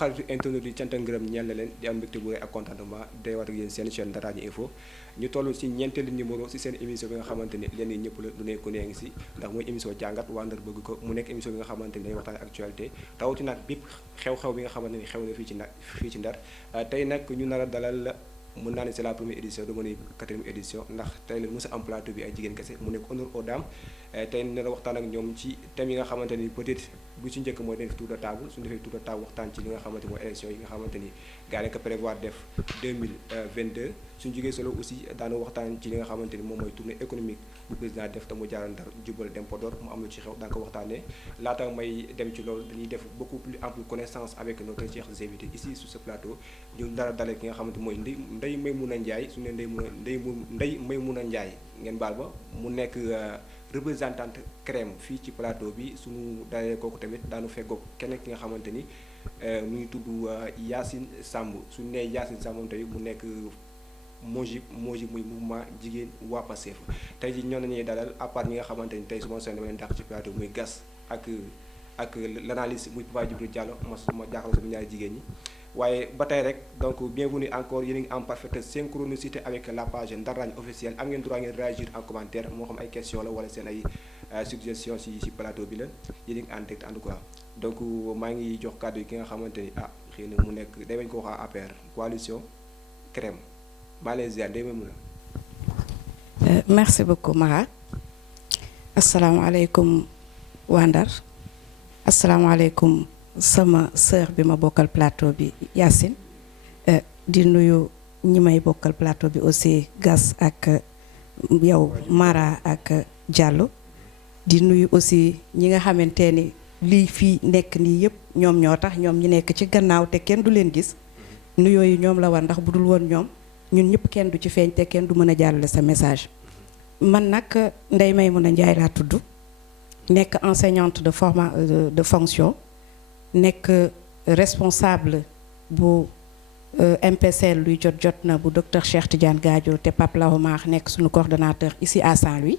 xaritu internet yi cant ak ngërëm ñeel na leen di am mbégte bu rëy ak contentement day war ak yéen seen chaîne Ndar Radio Info ñu toll ci ñeenteelu numéro ci seen émission bi nga xamante ni leen ñëpp la lu nekku nee ngi si ndax mooy émission jàngat waa Ndar bëgg ko mu nekk émission bi nga xamante ni dañuy waxtaan actualité tawati nag bépp xew-xew bi nga xamante ni xew na fii ci Ndar tey nag ñu nar a dalal mën naa ne c'est la première édition dama ne quatrième édition ndax tey la mos a am plateau bi ay jigéen kese mu nekk honneur aux dames tey nar a waxtaan ak ñoom ci thème yi nga xamante ni peut-être bu ci njëkk mooy def tour de table suñu defee tour de table waxtaan ci li nga xamante mooy élection yi nga xamante ni gars yi ko prévoir def 2022 suñu jógee solo aussi daana waxtaan ci li nga xamante ni moom mooy tournée économique bu président def te mu jaaral Ndar jubal dem Podor mu am lu ci xew daa ko waxtaanee laata may dem ci loolu dañuy def beaucoup plus ample connaissance avec nos très chers invités ici sur ce plateau ñu dara dalee ki nga xamante mooy Ndeye Maymouna Ndiaye su ne Ndeye Maymouna Ndiaye ngeen baal ba mu nekk représentante crème fii ci plateau bi suñu dalee kooku tamit daanu feggoog kenn ki nga xamante ni mu ngi tudd Yacine Samb su ne Yacine Samb tey mu nekk Mojib muy mouvement jigéen waa Pastef tey ji ñoo nañuy dalal à part ñi nga xamante ni tey su ma seen dama leen dàq ci plateau muy gas ak l'analyste muy Papa Djibril Diallo ma jaaxal sama ñaari jigéen ñi waaye ba tey rek donc bienvenue encore yéen a ngi en parfaite synchronicité avec la page Ndar Radio officielle am ngeen droit ngeen réagir en commentaire moo xam ay question la wala seen ay suggestion ci plateau bi la yéen a ngi en direct en tout cas donc maa ngi jox kàddu yi ki nga xamante ni xëy na mu nekk day bañ ko wax APR coalition crème Malaysia day ma mun a merci beaucoup Mara asalaamaaleykum waa Ndar asalaamaaleykum sama sœur bi ma bokkal plateau bi Yacine di nuyu ñi may bokkal plateau bi aussi Gas ak yow Mara ak Diallo di nuyu aussi ñi nga xamante ni lii fii nekk nii yëpp ñoom ñoo tax ñoom ñi nekk ci gannaaw te kenn du leen gis nuyoo yi ñoom la war ndax bu dul woon ñoom ñun ñëpp kenn du ci feeñ te kenn du mën a jàllale sa message man nag Ndeye Maymouna Ndiaye laa tudd nekk enseignante de fonction nekk responsable bu MPCL luy jot na bu docteur Cheikh Tidiane Gadio te Pape Lahomar nekk suñu coordonnateur ici à Saint-Louis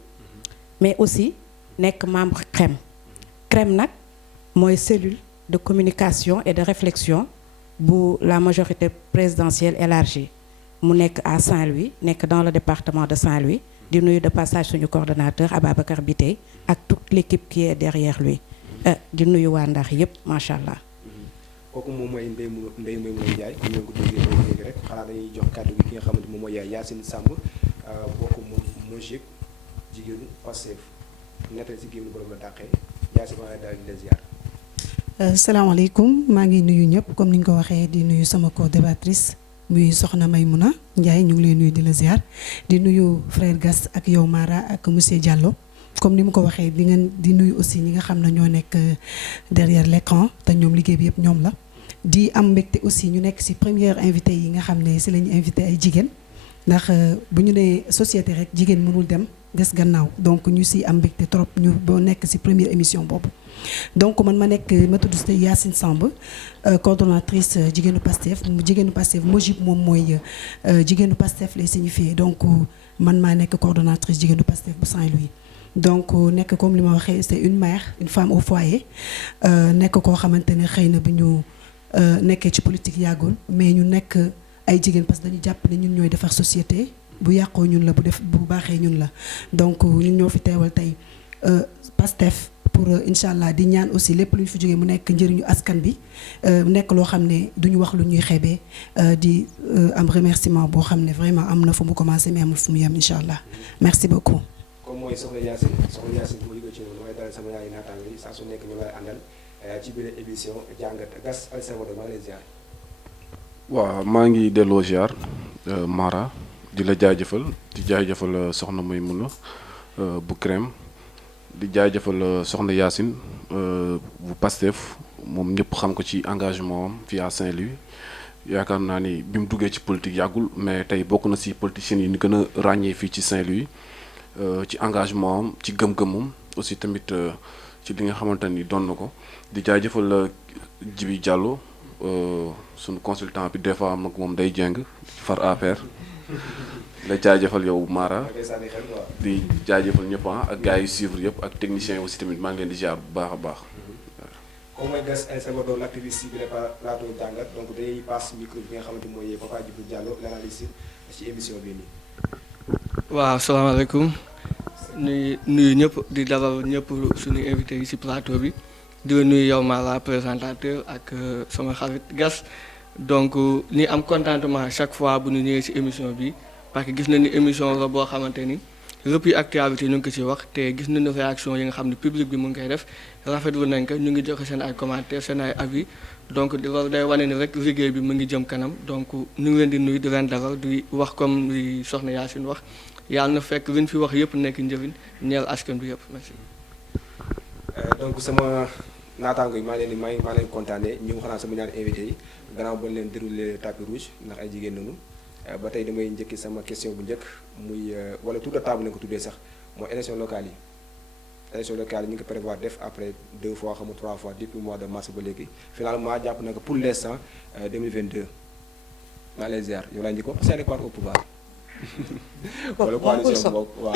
mais aussi nekk membre CREM nag mooy cellule de communication et de réflexion bu la majorité présidentielle élargie mu nekk à Saint-Louis nekk dans le département de Saint-Louis di nuyu de passage suñu coordonnateur Ababacar Biteye ak toute l'équipe qui est derrière lui di nuyu waa Ndar yëpp macha allah. kooku moom mooy Ndeye Maymouna Ndiaye ñu ngi ko déggee léegi rek xanaa dañuy jox kàddu gi ki nga xamante moom mooy Yacine Samb bokk Mojib jigéenu Pastef nettali si génn borom la dàqee Yacine maa ngi daal di la ziar. salaamaaleykum maa ngi nuyu ñëpp comme ni nga ko waxee di nuyu sama co-débattrice muy soxna Maymouna Ndiaye ñu ngi lay nuyu di la ziar di nuyu frère Gas ak yow Mara ak monsieur Diallo. comme ni mu ko waxee di ngeen di nuyu aussi ñi nga xam ne ñoo nekk derrière l'écran te ñoom liggéey bi yëpp ñoom la di am mbégte aussi ñu nekk ci première invité yi nga xam ne ci la ñu invité ay jigéen ndax bu ñu nee société rek jigéen mënul dem des gannaaw donc ñu ci am mbégte trop ñu boo nekk ci première émission boobu donc man ma tudd Yacine Samb coordonnatrice jigéenu Pastef Mojib moom mooy jigéenu Pastef lay signifié donc man maa nekk coordonnatrice jigéenu Pastef bu Saint-Louis donc nekk comme li ma waxee c'est une mère une femme au foyer nekk koo xamante ne xëy na bi ñu nekkee ci politique yàggul mais ñu nekk ay jigéen parce que dañu jàpp ne ñun ñooy defar société bu yàqoo ñun la bu baaxee ñun la donc ñun ñoo fi teewal tey Pastef pour incha allah di ñaan aussi lépp lu ñu fi jógee mu nekk njëriñu askan bi nekk loo xam ne duñu wax lu ñuy xeebee di am remerciement boo xam ne vraiment am na fu mu commencé mais amul fu mu yem incha allah merci beaucoup. comme mooy soxna Yacine bu jógee ci noonu mooy dalal sama ñaari naataango yi saa su nekk ñu lay àndal ci biir émission jàngat Gas Al Salvador maa ngi lay ziar. waaw maa ngi delloo ziar Mara di la jaajëfal soxna Maymouna bu crème di jaajëfal soxna Yacine bu Pastef moom ñëpp xam ko ci engagement am fii à Saint-Louis yaakaar naa ni bi mu duggee ci politique yàggul mais tey bokk na ci politiciens yi ni gën a ràññee fii ci Saint-Louis. ci engagement am ci gëm-gëmam aussi tamit ci li nga xamante ni doon na ko di jaajëfal Djibi Diallo sunu consultant bi des fois am nag moom day jeng far APR la jaajëfal yow Mara di jaajëfal ñëpp ak gars yi suivre yëpp ak techniciens yi aussi tamit maa ngi leen di ziar bu baax a baax. comme mooy Gas El Salvador l'activiste bi la plateau jàngat donc dañuy passe micro bi nga xamante mooy Papa Djibril Diallo l'analyste ci émission bi nii. waaw salaamaaleykum nuyu ñëpp di dalal ñëpp suñu invité yi ci plateau bi di la nuyu yow Mara présentateur ak sama xarit Gas donc ni am contentement chaque fois bu ñu ñëwee ci émission bi parce que gis nañu émission la boo xamante ni lépp yi actualité ñu ngi ko ci wax te gis nañu réaction yi nga xam ne public bi mu ngi koy def rafetlu nañ ko ñu ngi joxe seen ay commentaires seen ay avis donc loolu day wane ni rek liggéey bi mu ngi jëm kanam donc ñu ngi leen di nuyu di leen dalal di wax comme li soxna Yacine wax yàlla na fekk li ñu fi wax yëpp nekk njëriñ ñeel askan bi yëpp merci. donc sama naataango yi maa leen kontaanee ñu xanaa sama ñaari invité yi gannaaw ba leen déroulé tapis rouge ndax ay jigéen nañu ba tey damay njëkki sama question bu njëkk muy wala tour de table lañ ko tuddee sax mooy élection locale yi. élection locale yi ñu ngi ko prévoir def après 2 fois xam nga 3 fois depuis mois de mars ba léegi finalement jàpp na ko pour l'instant 2022 maa lay ziar yow laa njëkkoon c'est quoi au pouvoir. wala coalition boobu waaw.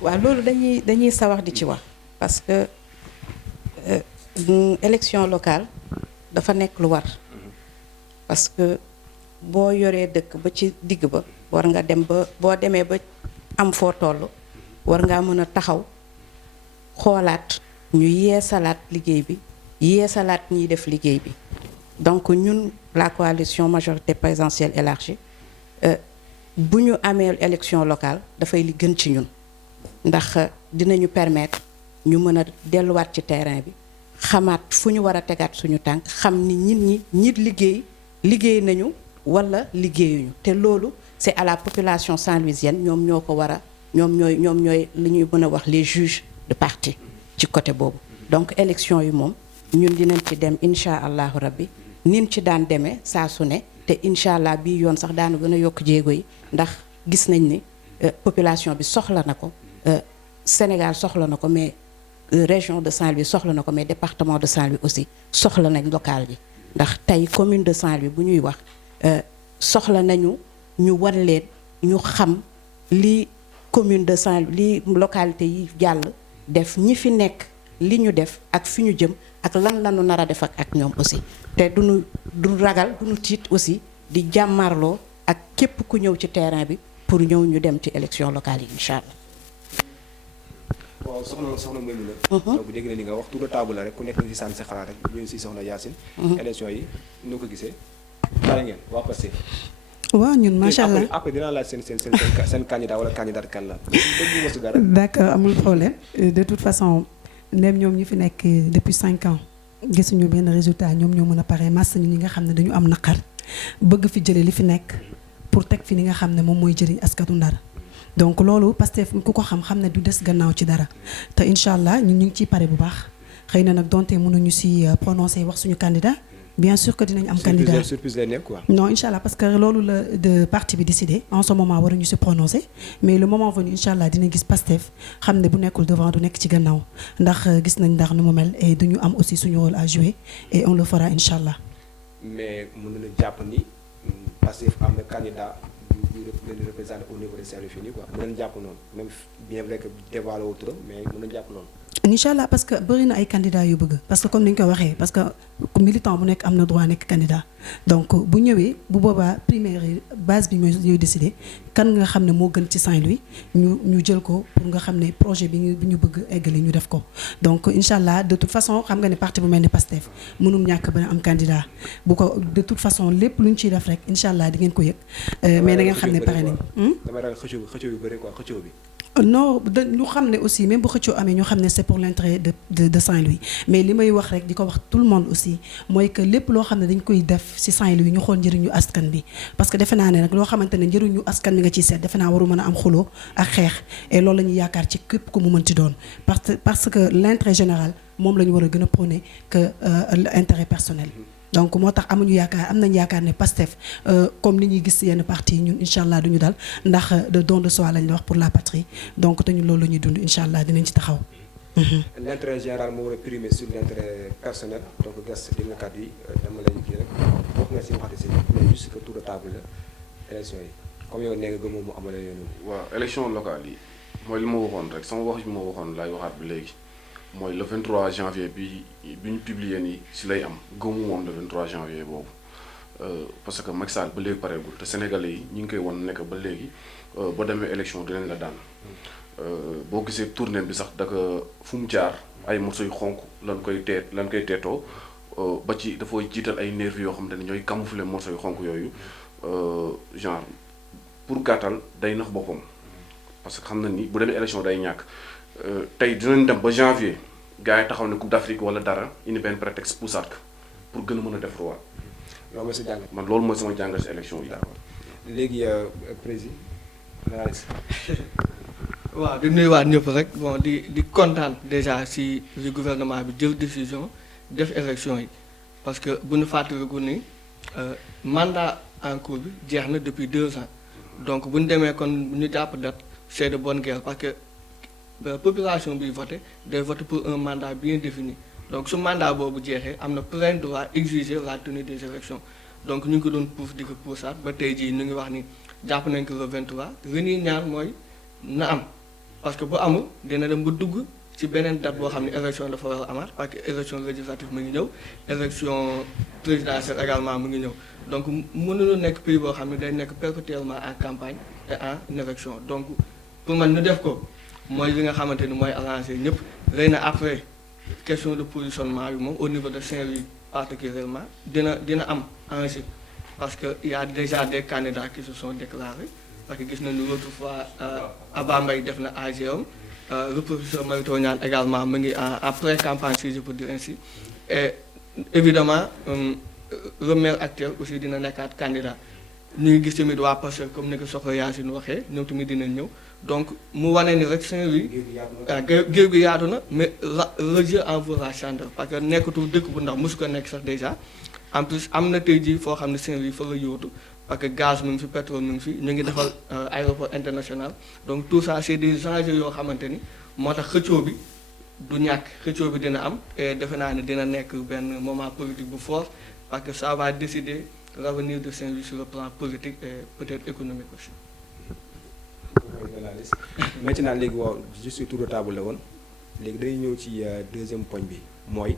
waaw loolu dañuy sawar di ci wax parce que élection locale dafa nekk lu war parce que boo yoree dëkk ba ci digg ba war nga dem ba boo demee ba am foo toll war ngaa mën a taxaw xoolaat ñu yeesalaat liggéey bi yeesalaat ñiy def liggéey bi donc ñun la coalition majorité présidentielle élargie bu ñu amee élection locale dafay li gën ci ñun ndax dinañu permettre ñu mën a delluwaat ci terrain bi xamaat fu ñu war a tegaat suñu tànk xam ni ñi liggéey nañu wala liggéeyuñu te loolu c'est à la population saint-louisienne ñoom ñoo ko war a ñoom ñooy li ñuy mën a wax les juges de parti ci côté boobu donc élection yi moom ñun dinañ ci dem incha allahu rabbi nin ci daan demee saa su ne te incha allah bii yoon sax daanu gën a yokk jéego yi ndax gis nañ ni population bi soxla na ko Sénégal soxla na ko mais région de Saint-Louis soxla na ko mais département de Saint-Louis aussi soxla nañ local yi ndax tey commune de Saint-Louis bu ñuy wax soxla nañu ñu wan leen ñu xam li commune de Saint-Louis li localité yi jàll def ñi fi nekk li ñu def ak fi ñu jëm ak lan lañu nar a def ak ñoom aussi te du ragal duñu tiit aussi di jàmmarloo ak képp ku ñëw ci terrain bi pour ñëw ñu dem ci élection locale yi incha allah. waaw soxna mooy mu la donc dégg na li nga wax tour de table la rek ku nekk na ci sànni sa xalaat rek ñëw si soxna Yacine. élection yi nu ko gisee pare ngeen waa Pastef. waaw ñun macha allah après dinaa laaj seen candidat wala candidate kan la. d'accord amul problème de toute façon nem ñoom ñu fi nekk depuis 5 ans gisuñu benn résultat ñoom ñoo mën a pare masse ñu ñi nga xam ne dañu am naqar bëgg fi jëlee li fi nekk pour teg fi li nga xam ne moom mooy jëriñ askanu Ndar donc loolu Pastef ku ko xam ne du des gannaaw ci dara te incha allah ñun ñu ngi ciy pare bu baax xëy na nag donte mënuñu si prononcer wax suñu candidat bien sûr que dinañ am candidat surprise lay nekk quoi. non incha allah parce que loolu la de parti bi décidé en ce moment waruñu si prononcer mais le moment venu incha allah dina gis Pastef xam ne bu nekkul devant du nekk ci gannaaw ndax gis nañ ndax nu mu mel et duñu am aussi suñu rôle à jouer et on le fera incha allah. mais mën nañu jàpp ni Pastef am na candidat yu leen représenté au niveau de Saint-Louis fii nii quoi mën nañu jàpp noonu même bien vrai que dévoilé wu turam mais mën nañu jàpp noonu. incha allah parce que bëri na ay candidats yu bëgg parce que comme ni ñu ko waxee parce que militant bu nekk am na droit nekk candidat donc bu ñëwee bu boobaa primaire base bi ñooy décider kan nga xam ne moo gën ci Saint-Louis ñu jël ko pour nga xam ne projet bi ñu bëgg eggali ñu def ko donc incha allah de toute façon xam nga ne parti bu mel ni Pastef mënum ñàkk ba am candidat bu ko de toute façon lépp lu ñu ciy def rek incha allah di ngeen ko yëg mais da ngeen xam ne pare nañ. damay ragal xëccoo bi bëri quoi xëccoo bi. non ñu xam ne aussi même bu xëccoo amee ñu xam ne c'est pour l'intérêt de Saint-Louis mais li may wax rek di ko wax tout le monde aussi mooy que lépp loo xam ne dañ koy def ci Saint-Louis ñu xool njëriñu askan bi parce que defe naa ne nag loo xamante ne njëriñu askan bi nga ciy seet defe naa waru mën a am xuloo ak xeex et loolu la ñuy yaakaar ci képp ku mu mënti doon parce que l'intérêt général moom la ñu war a gën a prôner que l'intérêt personnel. donc moo tax am nañ yaakaar ne Pastef comme ni ñuy gis yenn parti ñun incha allah duñu dal ndax de don de soi lañ la wax pour la patrie donc te ñun loolu la ñuy dund incha allah dinañ ci taxaw. l'intérêt général moo war a primer sur l'intérêt personnel donc gas di nga kàddu yi dama lay kii rek bokk nga si waxati si mais juste que tour de table la élection yi comme yow nee nga gëmoo mu amale yoonu. waaw élection locale yi mooy li ma waxoon rek sama wax bi ma waxoon laay waxaat bi léegi mooy le 23 janvier bi ñu publié nii si lay am gëmu moom le 23 janvier boobu parce que Macky Sall ba léegi pareegul te Sénégalais yi ñu ngi koy wan nekk ba léegi boo demee élection dinañ la daan boo gisee tournée bi sax daka fu mu jaar ay morceaux yu xonk lan koy teetoo ba ci dafa jiital ay nervis yoo xam ne ñooy camoufler morceaux yu xonk yooyu genre pour gàttal day nax boppam parce que xam na ni bu demee élection day ñàkk tey dinañ dem ba janvier gars yi taxaw ne Coupe d'Afrique wala dara indi benn prétexte poussaat pour gën a mën a def roi. loolu mooy sa jàngat. man loolu mooy sama jàngat si élection yi. d'accord léegi président analyse. waaw di nuyuwaat ñëpp rek bon di kontaan déjà si gouvernement bi jël décision def élection yi parce que bu ñu fàttaliku ni mandat en cours bi jeex na depuis 2 ans donc bu ñu demee kon ñu jàpp date c'est de bonne guerre parce que population bi voté day voté pour un mandat bien défini donc su mandat boobu jeexee am na plein droit exiger la tenue des élections donc ñu ngi ko doon pousse di ko poussaat ba tey jii ñu ngi wax ni jàpp nañ ko le 23 li ñuy ñaan mooy na am. parce que bu amul dina dem ba dugg ci beneen date boo xam ne élection dafa war a amaat parce que élection législative mu ngi ñëw élection présidentielle également mu ngi ñëw donc mënuñu nekk pays boo xam ne day nekk perpétuellement en campagne et en élection donc pour man ñu def ko mooy li nga xamante ni mooy arrangé ñëpp léegi na après question de positionnement bi moom au niveau de Saint-Louis particulièrement dina am enjeu parce que y a déjà des candidats qui se sont déclarés parce que gis nañu l'autre fois Abba Mbaye def na AGM le professeur Mary Teuw Niane également mu ngi en pré-campagne si je peux dire ainsi et évidemment le maire actuel aussi dina nekkaat candidat ñu ngi gis tamit waa Pastef comme ni ko Soxna Yacine waxee ñoom tamit dinañ ñëw donc mu wane ni rek Saint-Louis géew gi yaatu na mais le jeu en vaut la chandelle parce que nekkatul dëkk bu ndax mosu ko nekk sax déjà en plus am na tey jii foo xam ne Saint-Louis fa la yóotu parce que gaz mu ngi fi pétrole mu ngi fi ñu ngi defal aéroport international donc tout ça c'est des enjeux yoo xamante ni moo tax xëccoo bi du ñàkk xëccoo bi dina am et defe naa ne dina nekk benn moment politique bu fort parce que ça va décider l'avenir de Saint-Louis sur le plan politique et peut-être économique aussi. maintenant léegi waaw juste tour de table la woon léegi dañuy ñëw ci deuxième poñ bi mooy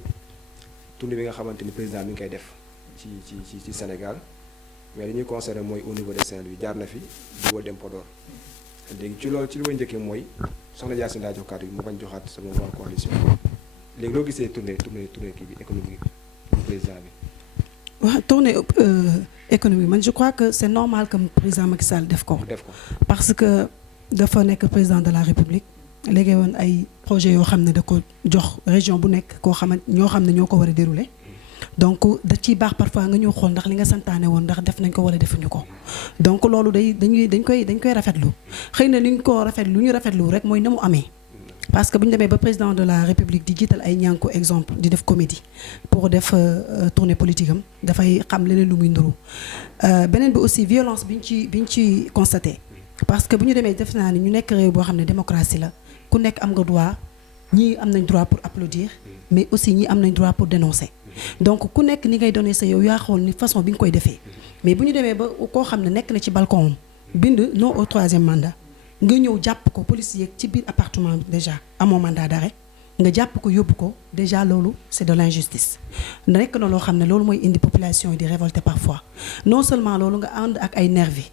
tournée bi nga xamante ni président mi ngi koy def ci Sénégal. mais dañuy considéré mooy au niveau de Saint-Louis jaar na fi di dem Podor léegi ci loolu ci li may njëkkee mooy soxna Yacine daa jox kàddu yi mu bañ joxaat sama waa coalition léegi loo gisee tournée kii bi économique président bi. waaw tournée économique man je crois que c'est normal que président Macky Sall def ko. parce que dafa nekk président de la République léegi woon ay projets yoo xam ne da ko jox région bu nekk koo xamante ñoo xam ne ñoo ko war a dérouler. donc da ciy baax parfois nga ñëw xool ndax li nga santaane woon ndax def nañ ko wala defuñu ko donc loolu dañ koy rafetlu xëy na li ñu ko rafetlu rek mooy na mu amee parce que bu ñu demee ba président de la République di jiital ay ñànku exemple di def comédie pour def tournée politique am dafay xam leneen lu muy nduru beneen bi aussi violence bi ñu ci constaté parce que bu ñu demee def naa ni ñu nekk réew boo xam ne démocratie la ku nekk am nga droit ñii am nañ droit pour applaudir mais aussi ñii am nañ droit pour dénoncer donc ku nekk ni ngay donné sa yow yaa xool ni façon bi nga koy defee mais bu ñu demee ba koo xam ne nekk na ci balcon bind non au 3e mandat nga ñëw jàpp ko policier ci biir appartement bi déjà amoo mandat d'arrêt nga jàpp ko yóbbu ko déjà loolu c'est de l'injustice nekk na loo xam ne loolu mooy indi population yi di révolter parfois non seulement loolu nga ànd ak ay nervi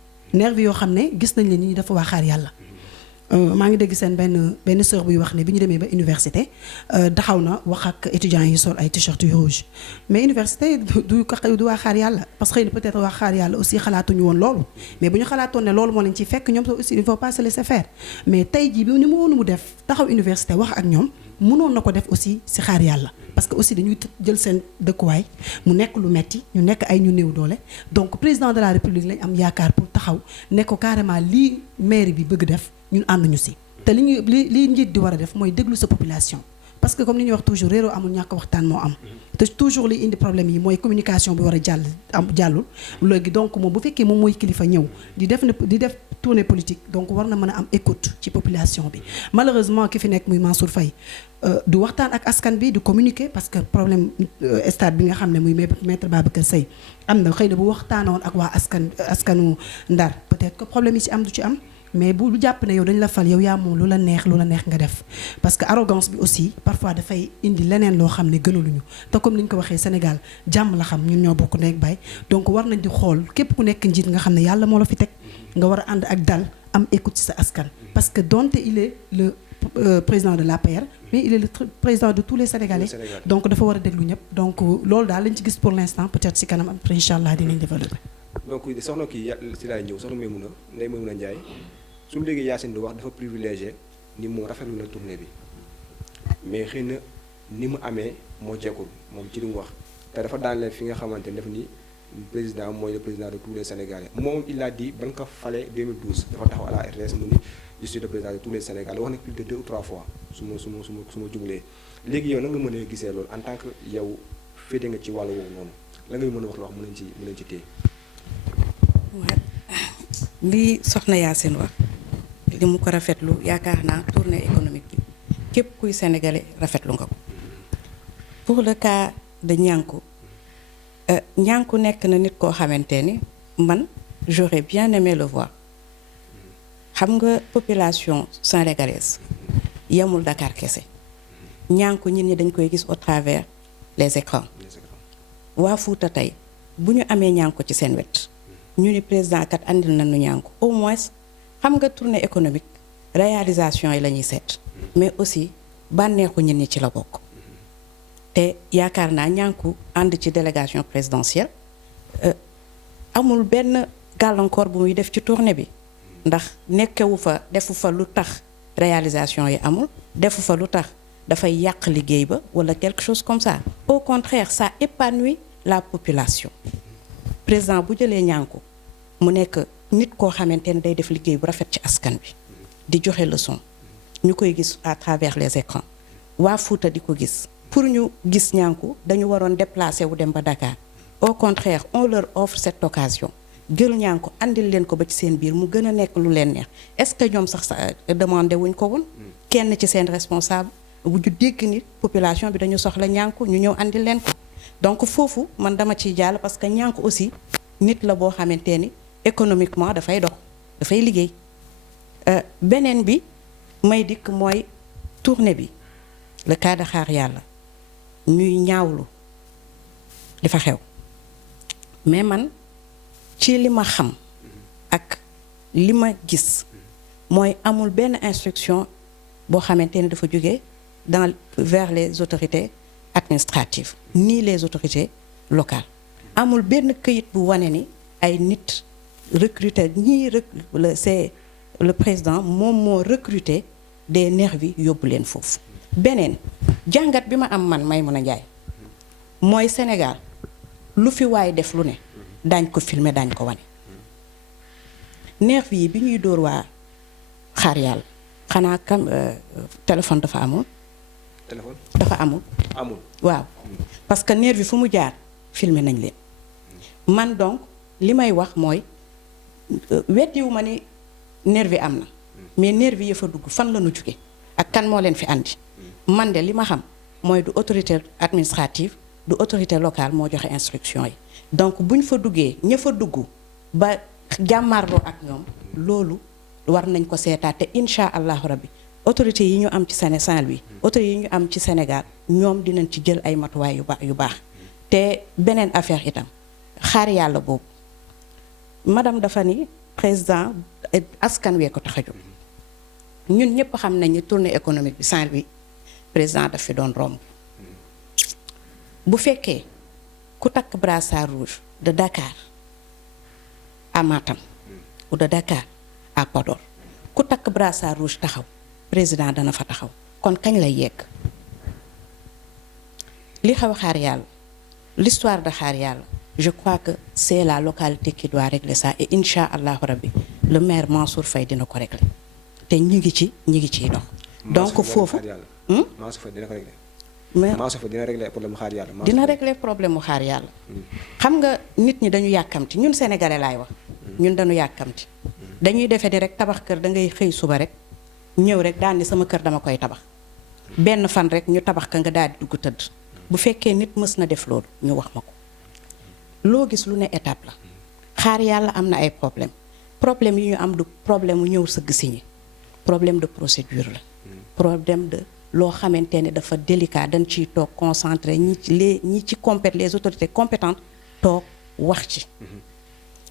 yoo xam ne gis nañ leen ni dafa waa xaar yàlla maa ngi dégg seen benn sœur buy wax ne bi ñu demee ba université taxaw na wax ak étudiants yi sol ay t-shirt yu rouge mais université du waa xaar yàlla parce que xëy na peut-être waa xaar yàlla aussi xalaatuñu woon loolu mais bu ñu xalaatoon ne loolu moo leen ciy fekk ñoom aussi il faut pas se laisser faire mais tey jii bi ni mu woonu mu def taxaw université wax ak ñoom mënoon na ko def aussi ci xaar yàlla parce que aussi dañuy jël seen dëkkuwaay mu nekk lu metti ñu nekk ay ñu néew doole donc président de la République lañ am yaakaar pour taxaw ne ko carrément lii mairie bi bëgg def ñun ànduñu ci te li njiit di war a def mooy déglu sa population parce que comme ni ñuy wax toujours réeroo amul ñàkk waxtaan moo am te toujours li indi problème yi mooy communication bi war a jàllul léegi donc moom bu fekkee moom mooy kilifa ñëw di def tournée politique donc war na mën a am écoute ci population bi malheureusement ki fi nekk muy Mansour Faye du waxtaan ak askan bi du communiquer parce que problème stade bi nga xam ne muy maître Babacar Seye am na xëy na bu waxtaanoon ak waa askanu Ndar peut-être que problème yi ci am du ci am mais bu jàpp ne yow dañ la fal yow yaa moom lu la neex nga def parce que arrogance bi aussi parfois dafay indi leneen loo xam ne gënaluñu te comme ni ñu ko waxee Sénégal jàmm la xam ñun ñoo bokk nekk baay donc war nañ di xool képp ku nekk njiit nga xam ne yàlla moo la fi teg nga war a ànd ak dal am écoute ci sa askan parce que donte il est le président de l'APR mais il est le président de tous les Sénégalais donc dafa war a déglu ñëpp donc loolu daal lañ ci gis pour l'instant peut-être ci kanam après incha allah dinañ développer. donc soxna kii si laay ñëw soxna Ndeye Maimouna Ndiaye su mu déggee Yacine di wax dafa privilégié ni mu rafetlu na tournée bi mais xëy na ni mu amee moo jekkul moom ci li mu wax te dafa daaneel fi nga xamante ne daf ni président mooy le président de tous les Sénégalais moom il a dit ba nga ko falee 2012 dafa taxaw à la RTS mu ni je suis le président de tous les Sénégalais wax na plus de 2 ou 3 fois su ma jumlee léegi yow na nga mën a gisee loolu en tant que yow féete nga ci wàllu woowu noonu la ngay mën a wax loo xam mën nañ ci téye. li soxna Yacine wax li mu ko rafetlu yaakaar naa tournée économique bi képp kuy sénégalais rafetlu nga ko pour le cas de Niankou nekk na nit koo xamante ni man j'aurais bien aimé le voir xam nga population sénégalaise yamul Dakar kese Niankou nit ñi dañ koy gis au travers les écrans waa Fuuta tey bu ñu amee Niankou ci seen wet ñu ni président kat andil nañu Niankou au moins xam nga tournée économique réalisation yi la ñuy seet mais aussi bànneexu nit ñi ci la bokk te yaakaar naa Niankou ànd ci délégation présidentielle amul benn gàllankoor bu muy def ci tournée bi ndax nekkewu fa defu fa lu tax réalisation yi amul defu fa lu tax dafay yàq liggéey ba wala quelque chose comme ça au contraire ça épanouit la population président bu jëlee Niankou mu nekk nit koo xamante ne day def liggéey bu rafet ci askan bi di joxe leçon ñu koy gis à travers les écrans waa Fuuta di ko gis pour ñu gis Niankou dañu waroon déplacer wu dem ba Dakar au contraire on leur offre cette occasion jël Niankou andil leen ko ba ci seen biir mu gën a nekk lu leen neex est-ce que ñoom sax demandé wuñ ko woon kenn ci seen responsable bu ñu dégg ni population bi dañu soxla Niankou ñu ñëw andil leen ko donc foofu man dama ciy jàll parce que Niankou aussi nit la boo xamante ni économiquement dafay dox dafay liggéey beneen bi may dikk mooy tournée bi le cas de Xaar Yàlla ñuy ñaawlu li fa xew mais man ci li ma xam ak li ma gis mooy amul benn instruction boo xamante ni dafa jóge vers les autorités administratives ni les autorités locales amul benn këyit bu wane ni ay nit recruter c'est le président moom moo recruter des nervis yóbbu leen foofu beneen jàngat bi ma am man Maimouna Ndiaye mooy Sénégal lu fi waay def lu ne daañ ko filmer daañ ko wane nervis yi bi ñuy dóor waa Xaar Yàlla xanaa téléphone dafa amul dafa amul waaw parce que nervi fu mu jaar filmer nañ leen man donc li may wax mooy weddiwu ma ni nervi am na mais nervi yi fa dugg fan la nu jóge ak kan moo leen fi andi man de li ma xam mooy du autorité administrative du autorité locale moo joxe instruction yi donc buñ fa duggee ña fa dugg ba jàmmaarloo ak ñoom loolu war nañ ko seetaat te incha allahu rabbi autorités yi ñu am ci Sénégal bi autorités yi ñu am ci Sénégal ñoom dinañ ci jël ay matuwaay yu baax te beneen affaire itam Xaar Yàlla boobu madame dafa ni président askan wee ko tax a jóg ñun ñëpp xam nañ ni tournée économique bi Saint-Louis président daf fi doon romb bu fekkee ku takk brassard rouge de Dakar à Matam ou de Dakar à Podor ku takk brassard rouge taxaw président dana fa taxaw kon kañ lay yegg li xew Xaar Yàlla l'histoire de Xaar Yàlla je crois que c'est la localité qui doit régler ça et incha allahu rabbi le maire Mansour Faye dina ko régler te ñi ngi ciy dox donc foofu Mansour Faye dina ko régler mais Mansour Faye dina régler problème mu Xaar Yàlla dina régler problème mu Xaar Yàlla xam nga nit ñi dañu yàkkamti ñun sénégalais laay wax ñun dañu yàkkamti dañuy defee ni rek tabax kër da ngay xëy suba rek ñëw rek daal ni sama kër dama koy tabax benn fan rek ñu tabax ka nga daal di dugg tëdd bu fekkee nit mës na def loolu ñu wax ma ko loo gis lu ne étape la Xaar Yàlla am na ay problème problème yi ñu am du problème mu ñëw sëgg si ñi problème de procédure la problème de loo xamante ne dafa délicat dañ ciy toog concentré ñi ci les autorités compétentes toog wax ci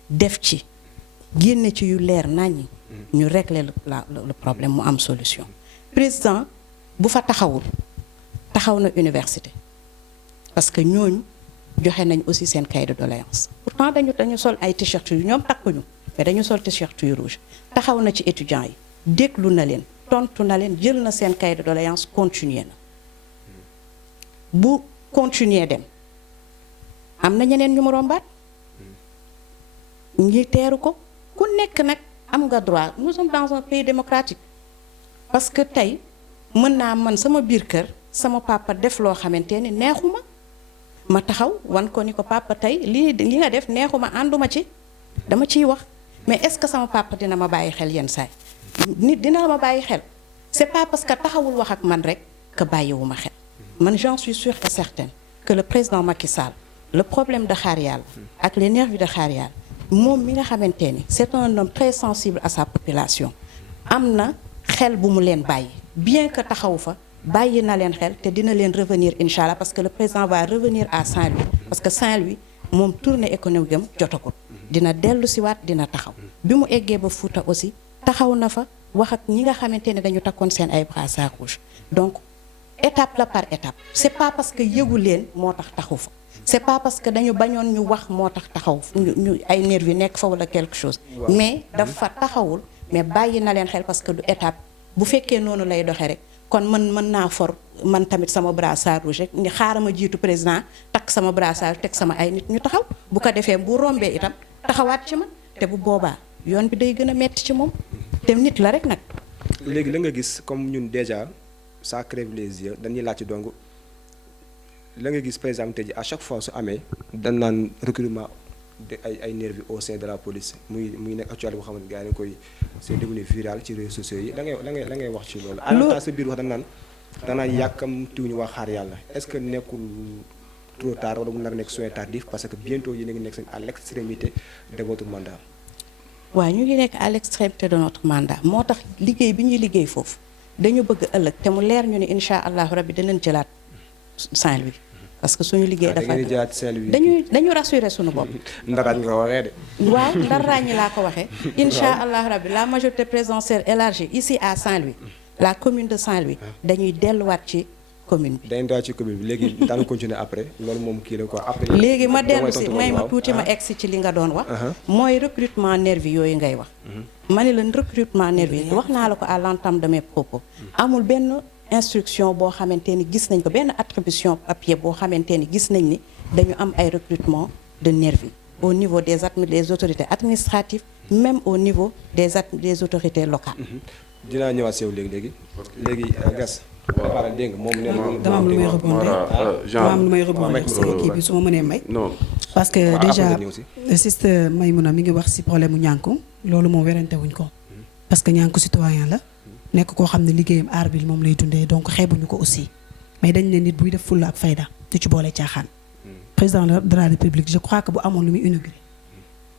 def ci génne ci yu leer naññi ñu régler le problème mu am solution président bu fa taxawul taxaw na université parce que ñooñu joxe nañ aussi seen cahier de doléance pourtant dañu sol ay t-shirt yu ñoom takkuñu mais dañu sol t-shirt yu rouge taxaw na ci étudiants yi déglu na leen tontu na leen jël na seen cahier de doléance continuer na bu continuer dem am na ñeneen ñu mu rombaat ngi teeru ko ku nekk nag am nga droit nous sommes dans un pays démocratique parce que tey mën naa man sama biir kër sama papa def loo xamante ne neexuma ma taxaw wan ko ni ko papa tey li nga def neexuma ànduma ci dama ciy wax mais est-ce que sama papa dina ma bàyyi xel yenn saay nit dina ma bàyyi xel c'est pas parce que taxawul wax ak man rek que bàyyiwuma xel man j'en suis sûre et certaine que le président Macky Sall le problème de Xaar Yàlla ak les nervis de Xaar Yàlla moom mi nga xamante ni c'est un homme très sensible à sa population am na xel bu mu leen bàyyi bien que taxaw fa bàyyi na leen xel te dina leen revenir incha allah parce que le président va revenir à Saint-Louis parce que Saint-Louis moom tournée économique am jotagul dina dellu si waat dina taxaw bi mu eggee ba Fouta aussi taxaw na fa wax ak ñi nga xamante ne dañu takkoon seen ay brassards rouges donc étape la par étape c'est pas parce que yëgu leen moo tax taxaw fa c'est pas parce que dañu bañoon ñu wax moo tax taxaw ñu ay nervi nekk fa wala quelque chose mais dafa taxawul mais bàyyi na leen xel parce que du étape bu fekkee noonu lay doxee rek kon mën naa for man tamit sama brassard rouge rek ni xaaral ma jiitu président takk sama brassard teg sama ay nit ñu taxaw bu ko defee bu rombee itam taxawaat ci man te bu boobaa yoon bi day gën a metti ci moom te nit la rek nag. léegi la nga gis comme ñun déjà ça crève les yeux dañuy laajte donc la nga gis par exemple tey ji à chaque fois su amee dañ naan recrutement de ay nervis au sein de la police muy nekk actualité boo xamante gars yi dañ koy c'est devenu viral ci réseaux sociaux yi la ngay wax ci loolu. en même temps sa biir wax dañ naan yàkkamtiwuñu wax Xaar Yàlla est-ce que nekkul trop tard wala mu nar a nekk soin tardif parce que bientôt yéen a ngi nekk à l'extrémité de votre mandat. waaw ñu ngi nekk à l'extrémité de notre mandat moo tax liggéey bi ñuy liggéey foofu dañu bëgg ëllëg te mu leer ñu ne incha allahu rabbi dinañ jëlaat Saint-Louis parce que suñu liggéey dafa dañu rassurer suñu bopp. ndaraañ nga ko waxee de. waaw ndaraañ laa ko waxee. incha allahu rabbi la majorité présidentielle élargie ici à Saint-Louis la commune de Saint-Louis dañuy delluwaat ci commune bi. dañuy delluwaat ci commune bi léegi daanu continuer après loolu moom kii la quoi. après léegi ma dellu si may ma tuuti ma egsi ci li nga doon wax. mooy recrutement nervi yooyu ngay wax. ma ne la recrutement nervi wax naa la ko à l'entame de mes propos. amul benn instruction boo xamante ni gis nañ ko benn attribution papier boo xamante ni gis nañ ni dañu am ay recrutement de nervi au niveau des autorités administratives même au niveau des autorités locales. dinaa ñëwaat si yow léegi gas. waaw dégg nga moom nee na dama am lu may rebondir dama am lu may rebondir si kii bi su ma mënee may. non parce que déjà sister Maymouna mi ngi wax si problème mu ñànku loolu moom werante wuñ ko parce que ñànku citoyen la. nekk koo xam ne liggéeyam aar bi moom lay dundee donc xeebuñu ko aussi mais dañ ne nit buy def fulla ak fayda du ci boole caaxaan président de la république je crois que bu amoon lu muy inauguré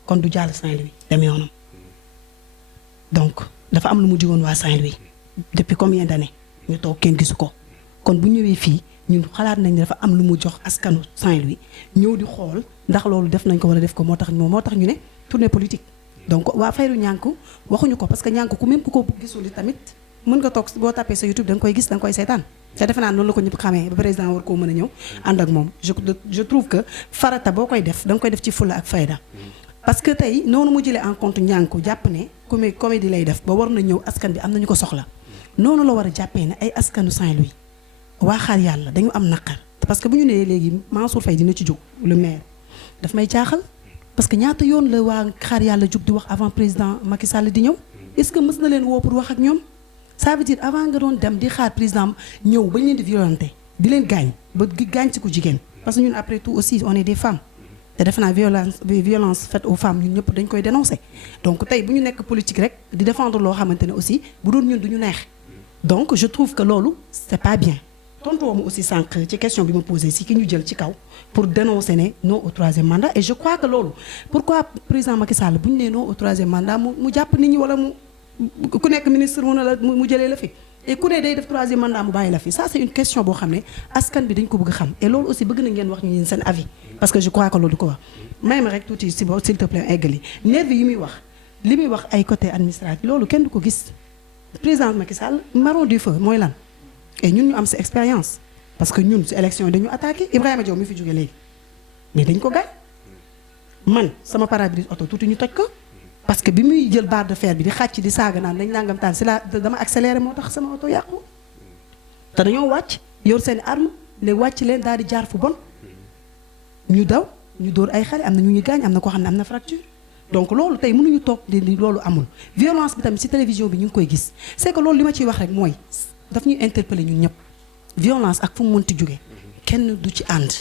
kon du jàll Saint-Louis dem yoonam donc dafa am lu mu digoon waa Saint-Louis depuis combien d'années ñu toog kenn gisu ko kon bu ñëwee fii ñun xalaat nañ ne dafa am lu mu jox askanu Saint-Louis ñëw di xool ndax loolu def nañ ko wala def ko moo tax ñu ne tournée politique donc waa fayru ñànku waxuñu ko parce que ñànku ku même ku ko gisul tamit mën nga toog boo tapé sa YouTube da nga koy gis da nga koy seetaan te defe naa noonu la ko ñëpp xamee ba président war koo mën a ñëw ànd ak moom je trouve que farata boo koy def da nga koy def ci fulla ak fayda parce que tey noonu mu jëlee en compte ñànku jàpp ne comédie lay def ba war na ñëw askan bi am nañu ko soxla noonu la war a jàppee ne ay askanu Saint-Louis waa Xaar Yàlla dañu am naqar parce que bu ñu nee léegi Mansour Faye dina ci jóg le maire daf may jaaxal parce que ñaata yoon la waa Xaar Yàlla jóg di wax avant président Macky Sall di ñëw est-ce que mës na leen woo pour wax ak ñoom ça veut dire avant nga doon dem di xaar président ñëw bañ leen di violenté di leen gaañ ba gaañ ci ku jigéen parce que ñun après tout aussi on est des femmes te defe naa violence faite aux femmes ñun ñëpp dañ koy dénoncer donc tey bu ñu nekk politique rek di défendre loo xamante ne aussi bu doon ñun du ñu neex donc je trouve que loolu c'est pas bien tontoo ma aussi sànq ci question bi ma posé si ki ñu jël ci kaw pour dénoncer ne non au troisième mandat et je crois que loolu pourquoi président Macky Sall bu ñu nee non au troisième mandat mu jàpp nit ñi wala mu ku nekk ministre mu ne la mu jëlee la fi et ku ne day def troisième mandat mu bàyyi la fi ça c'est une question boo xam ne askan bi dañ ko bëgg xam et loolu aussi bëgg na ngeen wax ñu yéen seen avis parce que je crois que loolu du ko wax may ma rek tuuti si s'il te plaît eggali nervi yi muy wax li muy wax ay côté administratif loolu kenn du ko gis président Macky Sall marron du feu mooy lan et ñun ñu am sa expérience parce que ñun si élection yi dañu attaqué Ibrahima Diaw mi fi jóge léegi mais dañ ko gaañ man sama pare-brise oto tuuti ñu toj ko parce que bi muy jël barre de fer bi di xàcc di saaga naan dañ nangam taan si la dama accéléré moo tax sama oto yàqu te dañoo wàcc yor seen arme léegi wàcc leen daal di jaar fu bon ñu daw ñu dóor ay xale am na ñu ñu gaañ am na koo xam ne am na fracture donc loolu tey mënuñu toog di loolu amul violence bi tamit si télévision bi ñu ngi koy gis c'est que loolu li ma ciy wax rek mooy daf ñuy interpeller ñun ñëpp violence ak fu mu mënti jóge kenn du ci ànd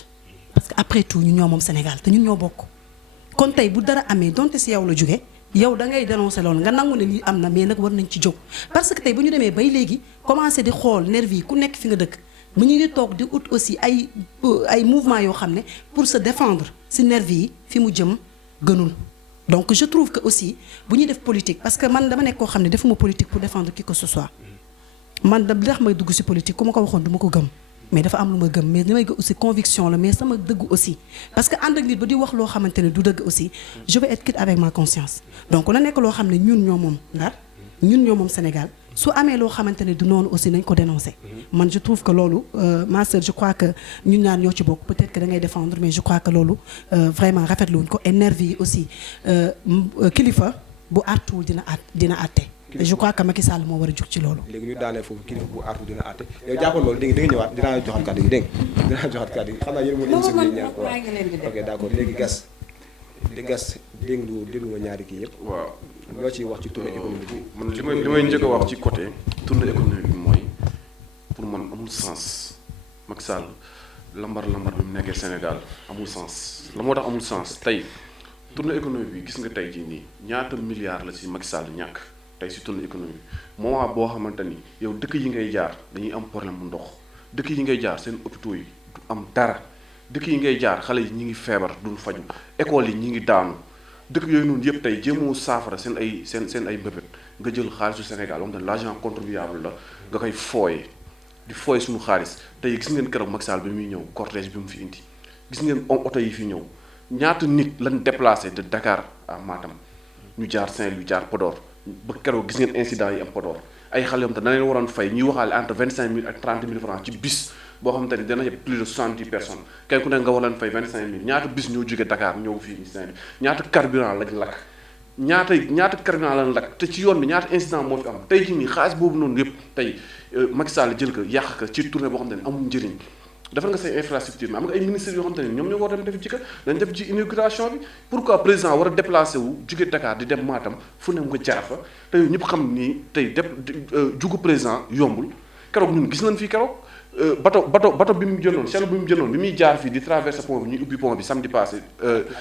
parce que après tout ñu ñoo moom Sénégal te ñun ñoo bokk kon tey bu dara amee donte si yow la jóge yow da ngay dénoncer loolu nga nangu ne lii am na mais nag war nañ ci jóg parce que tey bu ñu demee bay léegi commencé di xool nervi yi ku nekk fi nga dëkk mu ñu ngi toog di ut aussi ay mouvement yoo xam ne pour se défendre si nervi yi fi mu jëm gënul donc je trouve que aussi bu ñuy def politique parce que man dama nekk koo xam ne defuma politique pour défendre qui que ce soit man da li tax may dugg si politique ku ma ko waxoon du ma ko gëm mais dafa am lu ma gëm mais li may gëm aussi conviction la mais sama dëgg aussi parce que ànd ak nit ba di wax loo xamante ne du dëgg aussi je vais être quitte avec ma conscience donc na nekk loo xam ne ñun ñoo moom Ndar ñun ñoo moom Sénégal su amee loo xamante ne du noonu aussi nañ ko dénoncer man je trouve que loolu ma sœur je crois que ñun ñaan ñoo ci bokk peut-être que da ngay défendre mais je crois que loolu vraiment rafetlu wuñ ko et nervi yi aussi kilifa bu artuwul dina àtte je crois que Macky Sall moo war a jug ci loolu. léegi ñu daanee foofu kilifa bu artu dina àtte yow jàppal loolu dégg nga ñëwaat dinaa joxat kàddu gi dégg nga dinaa joxat kàddu gi xam naa yéen moo émission bi ñaar ko ok d'accord léegi gas dégg nga ñaari kii yëpp. waaw loo ciy wax ci tournée économique bi. man li may njëkk a wax ci côté tournée économique bi mooy pour man amul sens Macky Sall lambar bi mu nekkee Sénégal amul sens la moo tax amul sens tey tournée économique bi gis nga tey jii nii ñaata milliards la ci Macky Sall ñàkk tey ci tournée économique moment boo xamante ni yow dëkk yi ngay jaar dañuy am problème mu ndox dëkk yi ngay jaar seen hôpitaux yi du am dara dëkk yi ngay jaar xale yi ñi ngi feebar duñ faju école yi ñi ngi daanu dëkk yooyu noonu yëpp tey jéemoo saafara seen ay bëbët nga jël xaalisu Sénégal moom tamit l'argent contribuable la nga koy fooye di fooye suñu xaalis tey gis ngeen keroog Macky Sall bi muy ñëw cortège bi mu fi indi gis ngeen oto yi fi ñëw ñaata nit lañ déplacé de Dakar à Matam ñu jaar Saint-Louis jaar Podor ba keroog gis ngeen incident yi am Podor ay xale yoo xam te na leen waroon fay ñuy waxaale entre 25 000 ak 30 000 francs ci bis boo xamante ni dana yëpp plus de 70 personnes kenn ku ne nga war leen fay 25 000 ñaata bis ñoo jóge Dakar ñëw fii ni Saint-Louis ñaata carburant lañ lakk ñaata carburant lañ lakk te ci yoon bi ñaata incident moo fi am tey jii nii xaalis boobu noonu yëpp tey Macky Sall jël ko yàq ko ci tournée boo xamante ni amul njëriñ defal nga say infrastructure mais am nga ay ministres yoo xamante ne ñoom ñoo war dem def ci dañ def ci inauguration bi pourquoi président war a déplacé wu jóge Dakar di dem Matam fu ne nga jaar fa te yow ñëpp xam ni tey jugu président yombul keroog ñun gis nañ fii keroog bato bi mu jëndoon chelo bi mu jëndoon bi muy jaar fii di traversé pont bi ñuy ubbi pont bi samedi passé